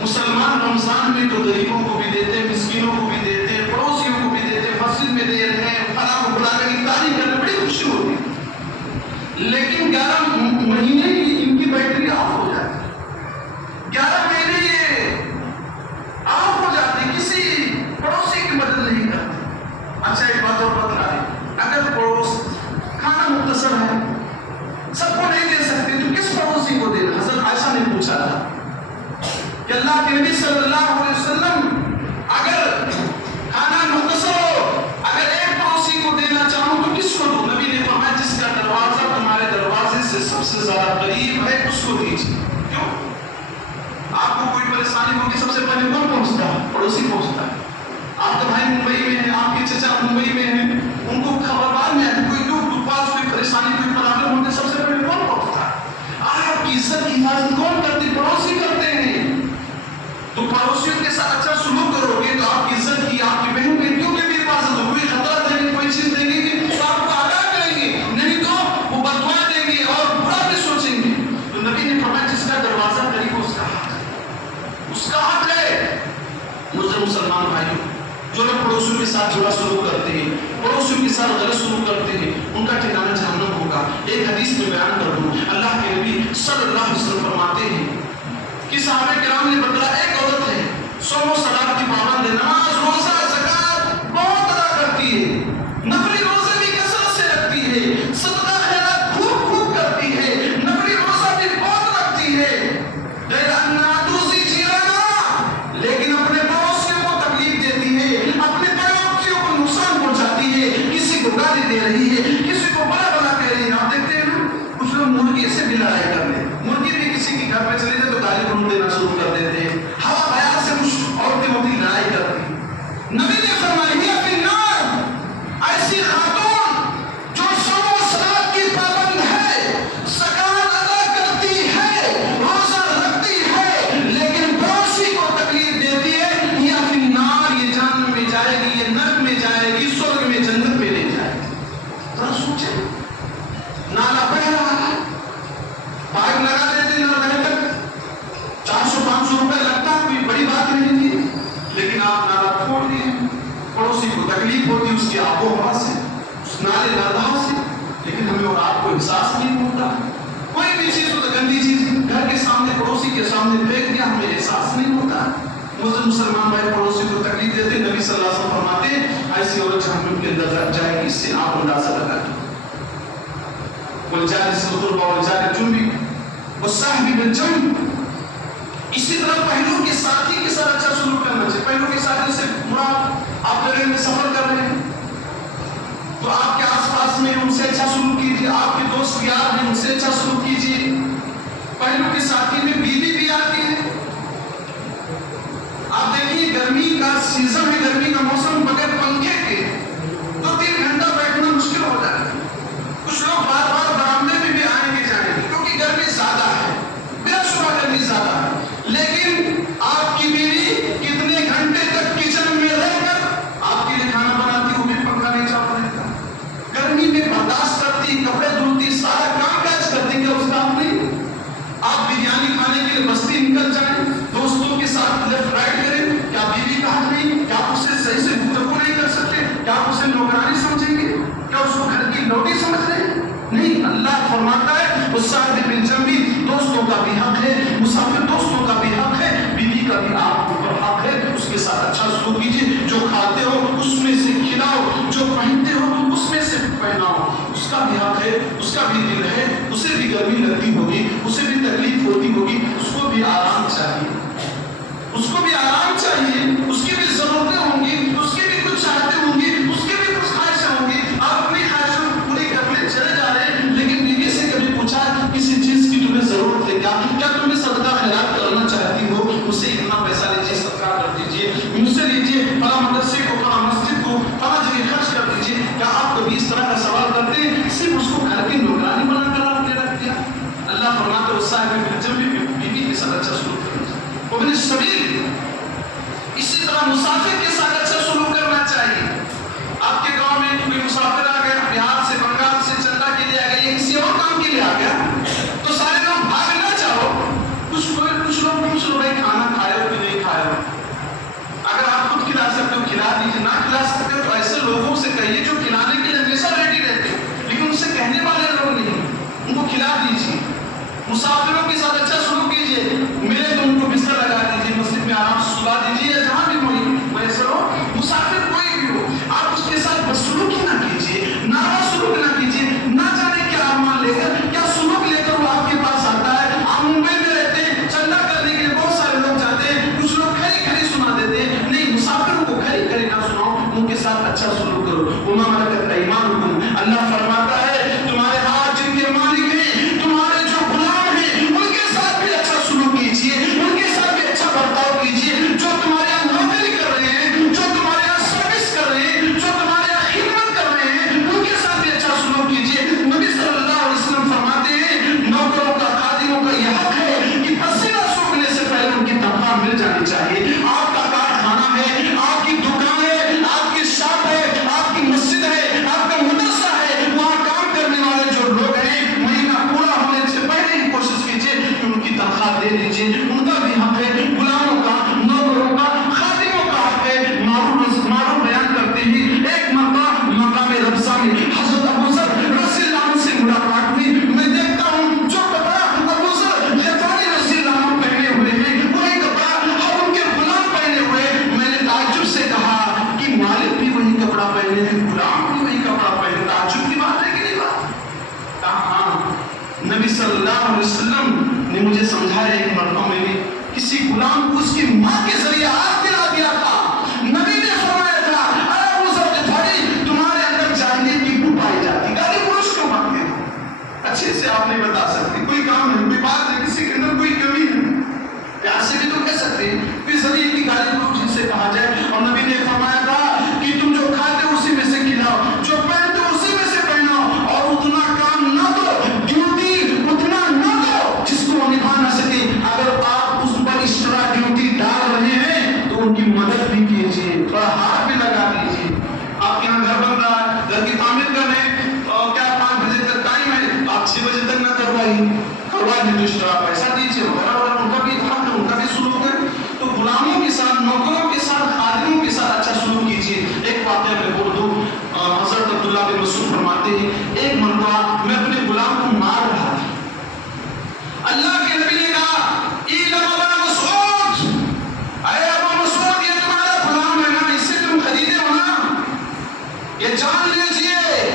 مسلمان رمضان میں تو غریبوں کو بھی دیتے، مسکینوں کو بھی دیتے، پڑوسیوں کو بھی دیتے، مسجد میں دے رہے ہیں، فلاں کو بلا کر افطاری کرنے بڑی خوشی ہوتی ہے. لیکن 11 مہینے ان کی بیٹری آف ہو جاتی ہے، 11 مہینے یہ آف ہو جاتی، کسی پڑوسی کی مدد نہیں کرتے. اچھا ایک بات اور بتائیں، اگر پڑوس کھانا مختصر ہے، سب کو نہیں دے سکتے تو کس پڑوسی کو دینا؟ حضرت عائشہ نے پوچھا تھا کہ اللہ کے نبی صلی اللہ علیہ وسلم اگر کھانا مختصر ہو، اگر ایک پڑوسی کو دینا چاہوں تو کس کو دوں؟ نبی نے فرمایا جس کا دروازہ تمہارے دروازے سے سب سے زیادہ قریب ہے اس کو دیجیے. کیوں؟ آپ کو کوئی پریشانی ہوگی سب سے پہلے کون پہنچتا ہے؟ پڑوسی پہنچتا ہے. آپ کا بھائی ممبئی میں ہے، آپ کے چچا ممبئی میں ہیں، ان کو خبر بعد میں آتی، کوئی دور پاس کوئی پریشانی کوئی پرابلم ہوتی سب سے پہلے کون پہنچتا ہے؟ آپ کی عزت کی حفاظت کون کرتی؟ پڑوسی کرتے ہیں. تو پڑوسیوں کے ساتھ اچھا سلوک کرو گے تو آپ کی عزت کی، آپ کی بہن بیٹیوں کی بھی حفاظت ہو. کوئی خطرہ دیں گے، کوئی چیز دیں گے تو آپ کو آگاہ کریں گے، نہیں تو وہ بدوا دیں گے اور برا بھی سوچیں گے. تو نبی نے فرمایا جس کا دروازہ قریب اس کا حق ہے، اس کا حق ہے. مجھے مسلمان بھائیوں، جو لوگ پڑوسیوں کے ساتھ برا سلوک کرتے ہیں، پڑوسیوں کے ساتھ غلط سلوک کرتے ہیں، ان کا ٹھکانہ جہنم ہوگا. ایک حدیث میں بیان کر دوں، اللہ کے نبی صلی اللہ علیہ وسلم فرماتے ہیں کہ صحابہ کرام نے بتایا ایک عورت ہے، صوم و صلات کی پابند ہے، نماز روزہ زکات بہت ادا کرتی ہے، نفلی روزے بھی کثرت سے رکھتی ہے، صدقہ خیرات خوب خوب کرتی ہے، نفلی روزہ بھی بہت رکھتی ہے، لیکن اپنے پڑوسیوں کو تکلیف دیتی ہے، اپنے پڑوسیوں کو نقصان پہنچاتی ہے، کسی کو گالی دے رہی ہے، کسی کو بڑا بڑا کہہ رہی ہے. آپ دیکھتے ہیں نا کچھ لوگ مرغی سے بھی لڑائی کر لیں، مرغی بھی کسی کے گھر میں چلے جائے تو گالی گلوچ دینا شروع کر دیتے ہیں، ہوا بیان سے کچھ عورتیں ہوتی لڑائی کرتی. نبی نے فرمایا ہے فی النار، ایسی خاتون جو صوم و صلات کی پابند ہے، زکات ادا کرتی ہے، روزہ رکھتی ہے، لیکن پڑوسی کو تکلیف دیتی ہے، یا فی النار، یہ جہنم میں جائے گی، یہ نرک میں جائے گی، سورگ میں جنت میں نہیں جائے گی. ذرا سوچیں، نالا بہ رہا ہے، پائپ لگا دیتے نہ رہے تک 400-500 روپے لگتا، کوئی بڑی بات نہیں تھی، لیکن آپ نالا کھوڑ دیے. پڑوسی کو تکلیف ہوتی اس کی آب و ہوا سے، اس نالے نردہ سے، لیکن ہمیں اور آپ کو احساس نہیں ہوتا. کوئی بھی چیز ہو تو گندی چیز گھر کے سامنے پڑوسی کے سامنے پھینک دیا، ہمیں احساس نہیں ہوتا. مسلمان بھائی پڑوسی کو تکلیف دیتے، نبی صلی اللہ علیہ وسلم فرماتے ایسی عورت جہنم کے اندر جائے گی. اس سے آپ اندازہ لگائیں. والجالس القربى والجار الجنب والصاحب بالجنب. اسی طرح پہلو کے ساتھی کے ساتھ اچھا سلوک کرنا چاہیے. پہلو کے ساتھی سے مراد آپ ٹرین میں سفر کر رہے ہیں تو آپ کے آس پاس میں ان سے اچھا سلوک کیجیے، آپ کے دوست یار ہیں ان سے اچھا سلوک کیجیے. پہلو کے ساتھی میں بیوی بھی آتی ہے. آپ دیکھیے گرمی کا سیزن ہے، گرمی کا موسم، بغیر پنکھے کے 2-3 گھنٹہ بیٹھنا مشکل ہو جائے گا. کچھ لوگ بار بار برآمدے میں بھی آئیں گے جائیں گے کیونکہ گرمی زیادہ ہے، بلا شبہ گرمی زیادہ ہے. لیکن آپ کی بیوی کتنے گھنٹے تک کچن میں رہ کر آپ کے لیے کھانا بناتی، وہ بھی پنکھا نہیں چلتا رہتا، گرمی میں برداشت کرتی، کپڑے دھلتی، سارا کام کاج کرتی. کیا اس کا آپ نہیں؟ آپ بریانی کھانے کے لیے بستی نکل جائیں، دوستوں کے ساتھ لیفٹ رائٹ کریں، کیا بیوی کا حق نہیں؟ کیا آپ اسے صحیح سے گفتگو نہیں کر سکتے؟ کیا آپ اسے نوکرانی سمجھیں گے؟ کیا اس کو گھر کی لوٹی سمجھ رہے ہیں؟ نہیں. اللہ فرماتا ہے والصاحب بالجنب، دوستوں کا بھی حق ہے، مسافر دوستوں کا بھی حق آرام چاہیے، اس کو بھی آرام چاہیے، اس کی بھی ضرورتیں ہوں گی، اس کی بھی کچھ چاہتے ہوں گی، اس کی بھی کچھ خواہشیں ہوں گی. آپ اپنی خواہشوں کو پوری کرنے چلے جا رہے ہیں، لیکن بیوی سے کبھی پوچھا کسی چیز کی تمہیں ضرورت ہے کیا تمہیں صدقہ خیرات کرنا چاہتی ہو؟ مجھ سے اتنا پیسہ لیجیے، صدقہ کر دیجیے، مجھ سے لیجیے، فلاں مدرسے کو، فلاں مسجد کو، فلاں جگہ خرچ کر دیجیے. کیا آپ کبھی اس طرح کا سوال کرتے ہیں؟ صرف اس کو گھر کی نوکرانی بنا کر آپ نے رکھ دیا. اللہ فرماتا ہے اس صاحب جب بھی بیوی کے ساتھ اچھا سلوک کرنا، ابن السبیل اسی طرح مسافر کے ساتھ اچھا سلوک کرنا چاہیے. آپ کے گاؤں میں کوئی مسافر آ گیا، بہار سے، بنگال سے چندہ کے لیے آ گیا یا کسی اور کام کے لیے آ گیا، تو سارے لوگ بھاگ نہ چاہو، کچھ لوگ پوچھ لو بھائی کھانا کھائے ہو کہ نہیں کھائے ہو. اگر آپ خود کھلا سکتے ہو کھلا دیجیے، نہ کھلا سکتے ہو تو ایسے لوگوں سے کہیے جو کھلانے کے لیے ہمیشہ ریڈی رہتے ہیں لیکن ان سے کہنے والے لوگ نہیں، ان کو کھلا دیجیے. مسافروں کے ساتھ اچھا سلوک کیجیے، ملے تو ان کو بستر لگا دیجیے، مسجد میں آرام سے سلا دیجیے، یا جہاں بھی میسر ہو. مسافر کوئی بھی ہو، آپ اس کے ساتھ بدسلوکی نہ کیجیے، ناروا سلوک نہ کیجیے. نہ جانے کیا ارمان لے کر، کیا سلوک لے کر وہ آپ کے پاس آتا ہے. آپ ممبئی میں رہتے ہیں، چندہ کرنے کے لیے بہت سارے لوگ جاتے ہیں، کچھ لوگ کھری کھری سنا دیتے ہیں. نہیں، مسافروں کو کھری کھری نہ سناؤ، ان کے ساتھ اچھا سلوک کرو. وما ملکت ایمانکم، اللہ فرماتا ہے تمہارے ہاتھ جن کے مالک ہیں، تمہارے جو غلام ہیں، ان کے ساتھ بھی اچھا سلوک کیجیے، ان کے ساتھ بھی اچھا برتاؤ کیجیے. جو تمہارے یہاں نوکری کر رہے ہیں، جو تمہارے یہاں سروس کر رہے ہیں، جو تمہارے یہاں خدمت کر رہے ہیں، ان کے ساتھ بھی اچھا سلوک کیجیے. نبی صلی اللہ علیہ وسلم فرماتے ہیں نوکروں کا، خادموں کا یہ حق ہے کہ پسینہ سوکھنے سے پہلے ان کی تنخواہ مل جانی چاہیے. آپ کا کارخانہ ہے، آپ کی دکان ہے، آپ کی شاپ ہے، آپ کی مسجد ہے، آپ کا مدرسہ ہے، وہاں کام کرنے والے جو لوگ ہیں، مہینہ پورا ہونے سے پہلے ہی کوشش کیجیے کہ ان کی تنخواہ دے دیجیے. ان کا بھی حق ہے، غلاموں کا، نوکروں کا، خادموں کا حق ہے. معروف بیان کرتے ہی ایک مرتبہ مقام ربضہ میں حضرت ابو ذر رضی اللہ عنہ سے ملاقات ہوئی. میں دیکھتا ہوں جو کپڑا ابو ذر غفاری رضی اللہ عنہ پہنے ہوئے ہیں، وہی کپڑا ہم ان کے غلام پہنے ہوئے. میں نے تعجب سے کہا کہ مالک بھی وہی کپڑا پہنے ہیں، غلام بھی وہی کپڑا پہنے. تعجب کی بات ہے کہ نہیں بات؟ کہا ہاں. نبی صلی اللہ علیہ وسلم نے مجھے سمجھایا ایک مرتبہ میں نے کسی غلام کو اس کی ماں کے ذریعے آگ دلا دیا تھا. نبی نے فرمایا تھا اے ابو ذر غفاری، تمہارے اندر جاہلیت کی بو پائی جاتی. گالی گلوچ کیوں بکتے ہو؟ اچھے سے آپ نہیں بتا سکتے، کوئی کام ہے، کوئی بات ہے، کسی کے اندر کوئی کمی ہے، پیار سے بھی تو کہہ سکتے ہیں. کوئی ذریعے کی گالی گلوچ جن سے کہا جائے. اور نبی نے فرمایا تھا کہ تم جو کھاتے ہو اسی میں سے کھلاؤ، جو پہنتے ہو اسی میں سے پہناؤ، اور اتنا کام نہ دو، ڈیوٹی اتنا نہ دو جس کو وہ نبھا نہ سکے. اگر آپ اس پر ایکسٹرا ڈیوٹی ڈال رہے ہیں تو ان کی مدد بھی کیجیے، اور ہاتھ بھی لگا دیجیے. آپ کے یہاں گھر بن رہا ہے، گھر کی تعمیر کر رہے ہیں، اور کیا 5 بجے تک ٹائم ہے، آپ 6 بجے تک نہ کروائیے، کروا دیجیے، ایکسٹرا پیسہ دیجیے وغیرہ وغیرہ. ان کا بھی حق ہے، ان کا بھی سلوک ہے. تو غلاموں کے ساتھ، نوکروں کے ساتھ، خادموں کے ساتھ اچھا سلوک کیجیے. ایک واقعہ میں بول دوں، حضرت عبداللہ بن مسعود فرماتے ہیں ایک مرتبہ میں اپنے غلام کو مار رہا تھا. اللہ کے نبی نے کہا اِلَمَ ابَا مسعود، اے ابا مسعود، یہ تمہارا غلام ہے نا، اس سے تم خریدے ہو نا، یہ جان لیجئے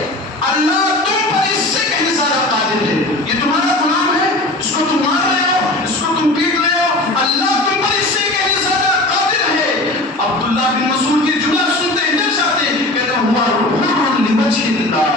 اللہ تم پر اس سے کہیں زیادہ قادر ہے. یہ تمہارا غلام ہے، اس کو تم مار رہے ہو، اس کو تم پیٹ رہے ہو، اللہ تم پر اس سے کہیں زیادہ قادر ہے. عبداللہ بن مسعود کی جملہ سنتے ہی دل چاہتے کہتے ہوا حر لوجہ اللہ،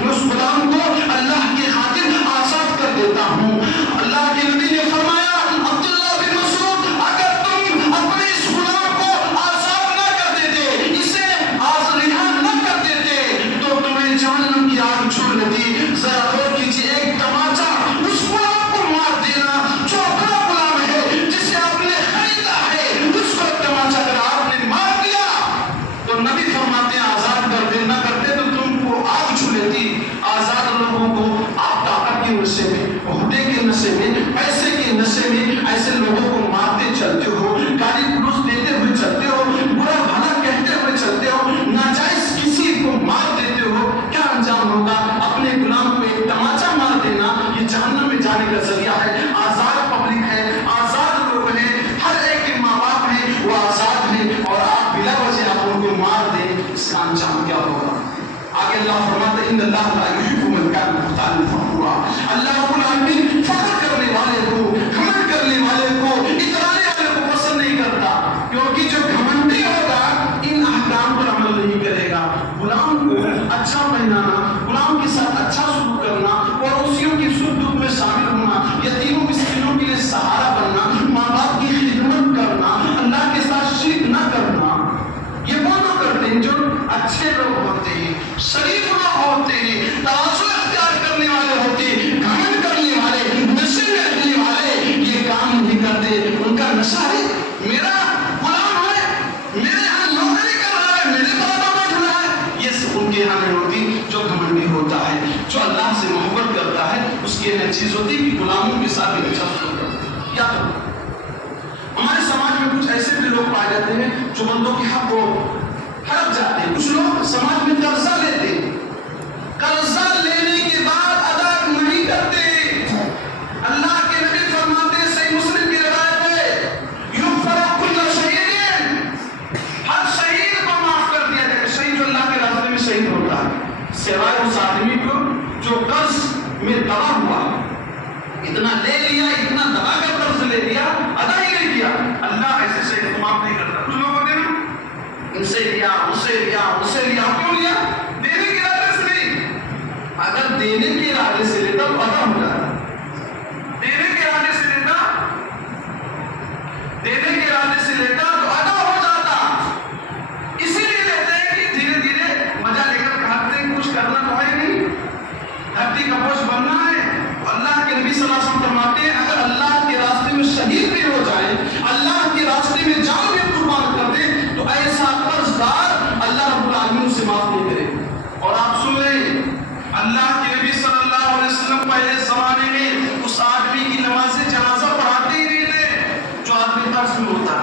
میں اس غلام کو اللہ کی خاطر آزاد کر دیتا ہوں. اللہ کے نبی نے فرمایا عبداللہ بن مسعود، اگر تم اپنے اس غلام کو آزاد نہ کر دیتے، اسے رہا نہ کر دیتے، تو تمہیں جہنم کی آگ چھوڑ لیتی. ذرا غور کیجیے، ایک تماچا اس غلام کو مار دینا جو اپنا غلام ہے، جسے آپ نے خریدا ہے، اس کو تماچا اگر آپ نے مار دیا تو نبی فرماتے ہیں آزاد کر دے. نہ کرتے تو تم کو آگ چھو لیتی. آزاد لوگوں کو آپ طاقت کے نشے میں، عہدے کے نشے میں، پیسے کے نشے میں ایسے لوگوں کو مارتے چلتے ہو، گالی گلوچ دیتے ہوئے چلتے ہو، برا بھلا کہتے ہوئے چلتے ہو، ناجائز کسی کو مار دیتے ہو، کیا انجام ہوگا؟ اپنے غلام کو ایک تماچا مار دینا یہ جہنم میں جانے کا ذریعہ ہے. آزاد پبلک ہے، آزاد لوگ ہیں، ہر ایک کے ماں باپ ہیں، وہ آزاد ہیں، اور آپ بلا وجہ آپ ان کو مار دیں، اس کا انجام کیا ہوگا؟ آگے اللہ فرماتا ہے ان اللہ لا یحب من کان مختالا فخورا. اللہ رب العالمین فخر کرنے والے کو، گھمنڈ کرنے والے کو پہلی چیز ہوتی ہے کہ غلاموں کے ساتھ بھی اچھا سلوک کرو. کیا کرو؟ ہمارے سماج میں کچھ ایسے بھی لوگ پائے جاتے ہیں جو بندوں کے حق کو ہڑپ جاتے ہیں. کچھ لوگ سماج میں قرضہ لیتے ہیں, قرضہ لینے کے بعد ادا نہیں کرتے. اللہ کے نبی فرماتے ہیں, صحیح مسلم کی روایت ہے, یغفر کل شہید, ہر شہید کو معاف کر دیا جائے. شہید جو اللہ کے راستے میں شہید ہوتا ہے, سوائے اس آدمی کو جو قرض میں دبا ہوا, اتنا لے لیا, اتنا دبا کر قرض لے لیا, ادا ہی نہیں کیا. اللہ ایسے شہید کو معاف نہیں کرتا. کچھ لوگوں نے ان سے لیا, اسے لیا, اسے لیا. کیوں لیا؟ دینے کے ارادے سے نہیں. اگر دینے کے ارادے سے لیتا تو ادا ہو جاتا. دینے کے ارادے سے لیتا, دینے کے ارادے سے لیتا تو ادا ہو جاتا. اسی لیے لیتے ہیں کہ دھیرے دھیرے مزہ لے کر کھاتے ہیں, کچھ کرنا تو ہے نہیں, دھرتی کا بوجھ بننا ہے. اللہ کے نبی صلی اللہ علیہ وسلم فرماتے ہیں, اگر اللہ کے راستے میں شہید بھی ہو جائے, اللہ کے راستے میں جان بھی قربان کر دے, تو ایسا قرض دار اللہ رب العالمین اسے معاف نہیں کرے. اور آپ سن لیں, اللہ کے نبی صلی اللہ علیہ وسلم پہلے زمانے میں اس آدمی کی نماز جنازہ پڑھاتے ہی نہیں تھے جو آدمی قرض میں ہوتا.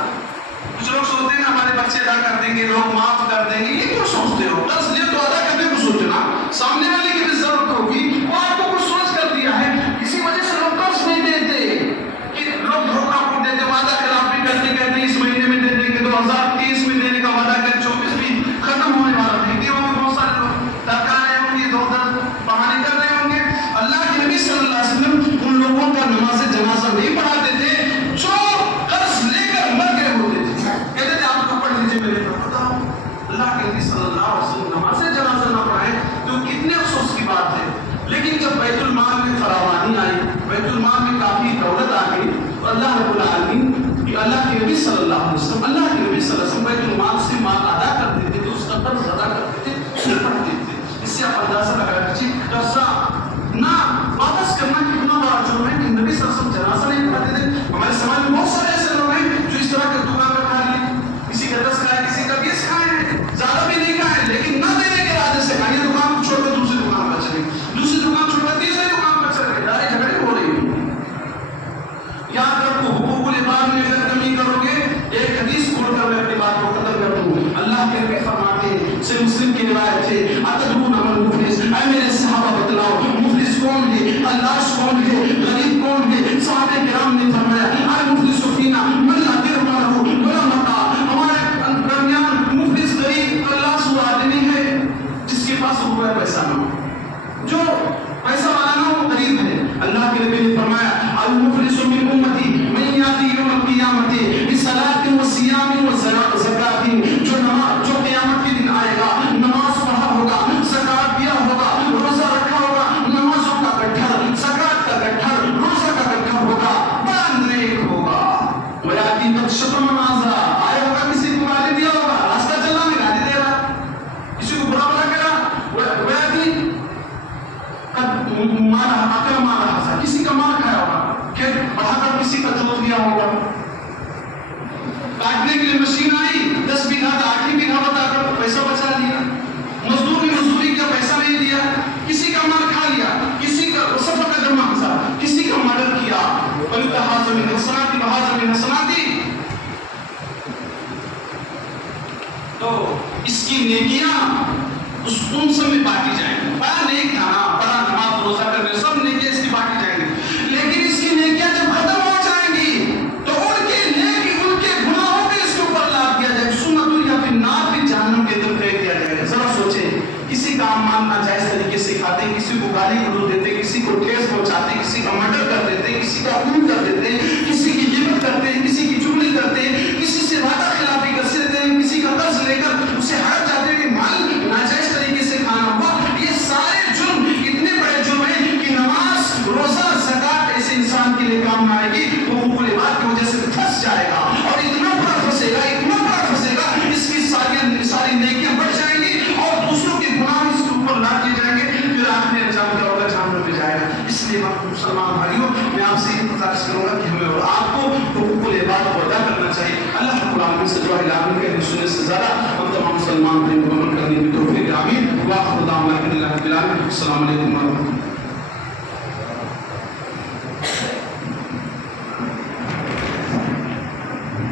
کچھ لوگ سوچتے ہیں ہمارے بچے ادا کر دیں گے, لوگ معاف کر دیں گے. یہ کیوں سوچتے ہو؟ قرض لے تو ادا کرنے کو سوچنا, سامنے والے کی بھی ضرورت ہوگی, وہ آپ کو کچھ سوچ کر دیا ہے. اسی وجہ سے لوگ قرض نہیں دیتے کہ لوگ دھوکہ کو دیتے, وعدہ خلافی کرتے کہتے ہیں اس مہینے میں دے دیں گے, 2030 میں دینے کا وعدہ کر 24 بھی ختم ہونے والا ہے. کہ وہ بہت سارے لوگ درکار رہے ہوں گے, دو بہانے کر رہے ہوں گے. اللہ کے نبی صلی اللہ علیہ وسلم ان لوگوں کا نماز جنازہ نہیں پڑھاتے تھے جو قرض لے کر مر گئے ہوتے تھے. کہتے تھے آپ کو پڑھ لیجیے, میں نے پڑھا. اللہ کے نبی صلی اللہ علیہ وسلم نماز جنازہ نہ پڑھائے تو کتنے افسوس کی بات ہے. لیکن جب بیت المال میں فراوانی آئی, بیت المال میں کافی دولت آ گئی, تو اللہ رب العالمین, اللہ کے نبی صلی اللہ علیہ وسلم, اللہ کے نبی صلی اللہ علیہ وسلم بیت المال سے مال ادا کر دیتے تھے, اس کا قرض ادا کرتے تھے, پھر پڑھتے تھے. اس سے آپ اندازہ لگا لیجیے قرضہ نہ واپس کرنا کتنا بڑا جرم ہے کہ نبی صلی اللہ علیہ وسلم جنازہ نہیں پڑھاتے تھے. ہمارے سماج میں بہت سارے ایسے لوگ ہیں جو اس طرح کے دکان کا کھا لیے, کسی کا 10 کھائے, کسی کا 20 کھائے ہیں, زیادہ بھی نہیں کھائے, لیکن نہ دینے کے ارادے سے کھائے. دکان کو چھوڑ کر دوسری دکان پر چلے, دوسری دکان چھوڑ کر تیسری دکان پر چلے, لڑائی جھگڑے ہو رہی ہیں. یاد رکھو, حقوق العباد میں اگر کمی کرو گے, ایک حدیث پڑھ کر میں اپنی بات کو ختم کر دوں. اللہ کے نبی فرماتے ہیں, صحیح مسلم کی روایت ہے, اتدرون من مفلس, اے میرے صحابہ بتلاؤ مفلس کون ہے, اللہ کون ہے, غریب کون ہے. صحابہ کرام نے فرمایا, المفلس فینا من لا درہم لہ ولا متاع. ہمارے درمیان مفلس غریب اللہ وہ آدمی ہے جس کے پاس روپے پیسہ نہ ہو, جو پیسہ والا نہ ہو, غریب ہے. اللہ کے نبی نے فرمایا, المفلس من امتی من یاتی یوم القیامت بصلاۃ و صیام و زکات. جو قیامت کے دن آئے گا, نماز پڑھا ہوگا, زکات دیا ہوگا, روزہ رکھا ہوگا, نمازوں کا گٹھر, زکات کا گٹھر, روزہ کا گٹھر ہوگا, بڑا نیک ہوگا. ویاتی قد شتم نازا, آیا ہوگا کسی کو گالی دیا ہوگا, راستہ چلنا میں گالی دے رہا, کسی کو برا بھلا کرا. ویاتی قد مارا اکل مارا حسا, کسی کا مار کھایا ہوگا, پھر بڑھا کر کسی کا جوت دیا ہوگا. کاٹنے کے لیے مشین آئی, 10 بیگھہ 8 بیگھہ بتا کر پیسہ بچا لیا. مزدور نے مزدوری کا پیسہ نہیں دیا, کسی کا مال کھا لیا, کسی کا سفر کا جمع حصہ, کسی کا مدد کیا. وَلِتَحَازَ مِنْ حَسَنَاتِ وَحَازَ مِنْ حَسَنَاتِ. تو اس کی نیکیاں ان سب میں بانٹی جائیں گی. بڑا نیک تھا, بڑا نماز روزہ کرنے, سب نیکیاں اس کی بانٹی جائیں گی. لیکن اس کی نیکیاں جب ختم ہو جائیں گی تو ان کے نیکی, ان کے گناہوں پہ اس کے اوپر لاد دیا جائے گا. سنت یا پھر نار بھی جہنم کے اندر پھینک دیا جائے گا. ذرا سوچیں, کسی کا مان ناجائز طریقے سے کھاتے, کسی کو گالی گلوچ دیتے, کسی کو ٹھیس پہنچاتے, کسی کا مرڈر کر دیتے, کسی کا خون کر دیتے, کسی کی غیبت کرتے, کسی کی چغلی کرتے, کسی سے وعدہ خلافی کر دیتے, کسی کا قرض لے کر اسے ہڑپ جاتے کہ مال ناجائز طریقے سے کھانا ہوا. یہ سارے جرم اتنے بڑے جرم ہیں کہ نماز, روزہ, زکات ایسے انسان کے لیے کام نہ آئے گی. وہ حقوق العباد کی وجہ سے پھنس جائے گا, اور اتنا بڑا پھنسے گا, اتنا بڑا پھنسے گا, اس کی ساری نیکیاں بڑھ جائیں گی اور دوسروں کے گناہ اس کے اوپر لاد دیے جائیں گے. پھر آخری انجام کیا ہوگا, جہنم میں جائے گا. اس لیے مسلمان بھائیوں, میں آپ سے گزارش کروں گا کہ ہمیں اور آپ کو حقوق العباد کو ادا کرنا چاہیے. اللہ رب العالمین سے دعا العالمین کے سننے سے زیادہ ہم تمام مسلمان بھائیوں کو عمل کرنے کی توفیق آمین. واخر دعوانا الحمد للہ رب العالمین. السلام علیکم ورحمۃ اللہ.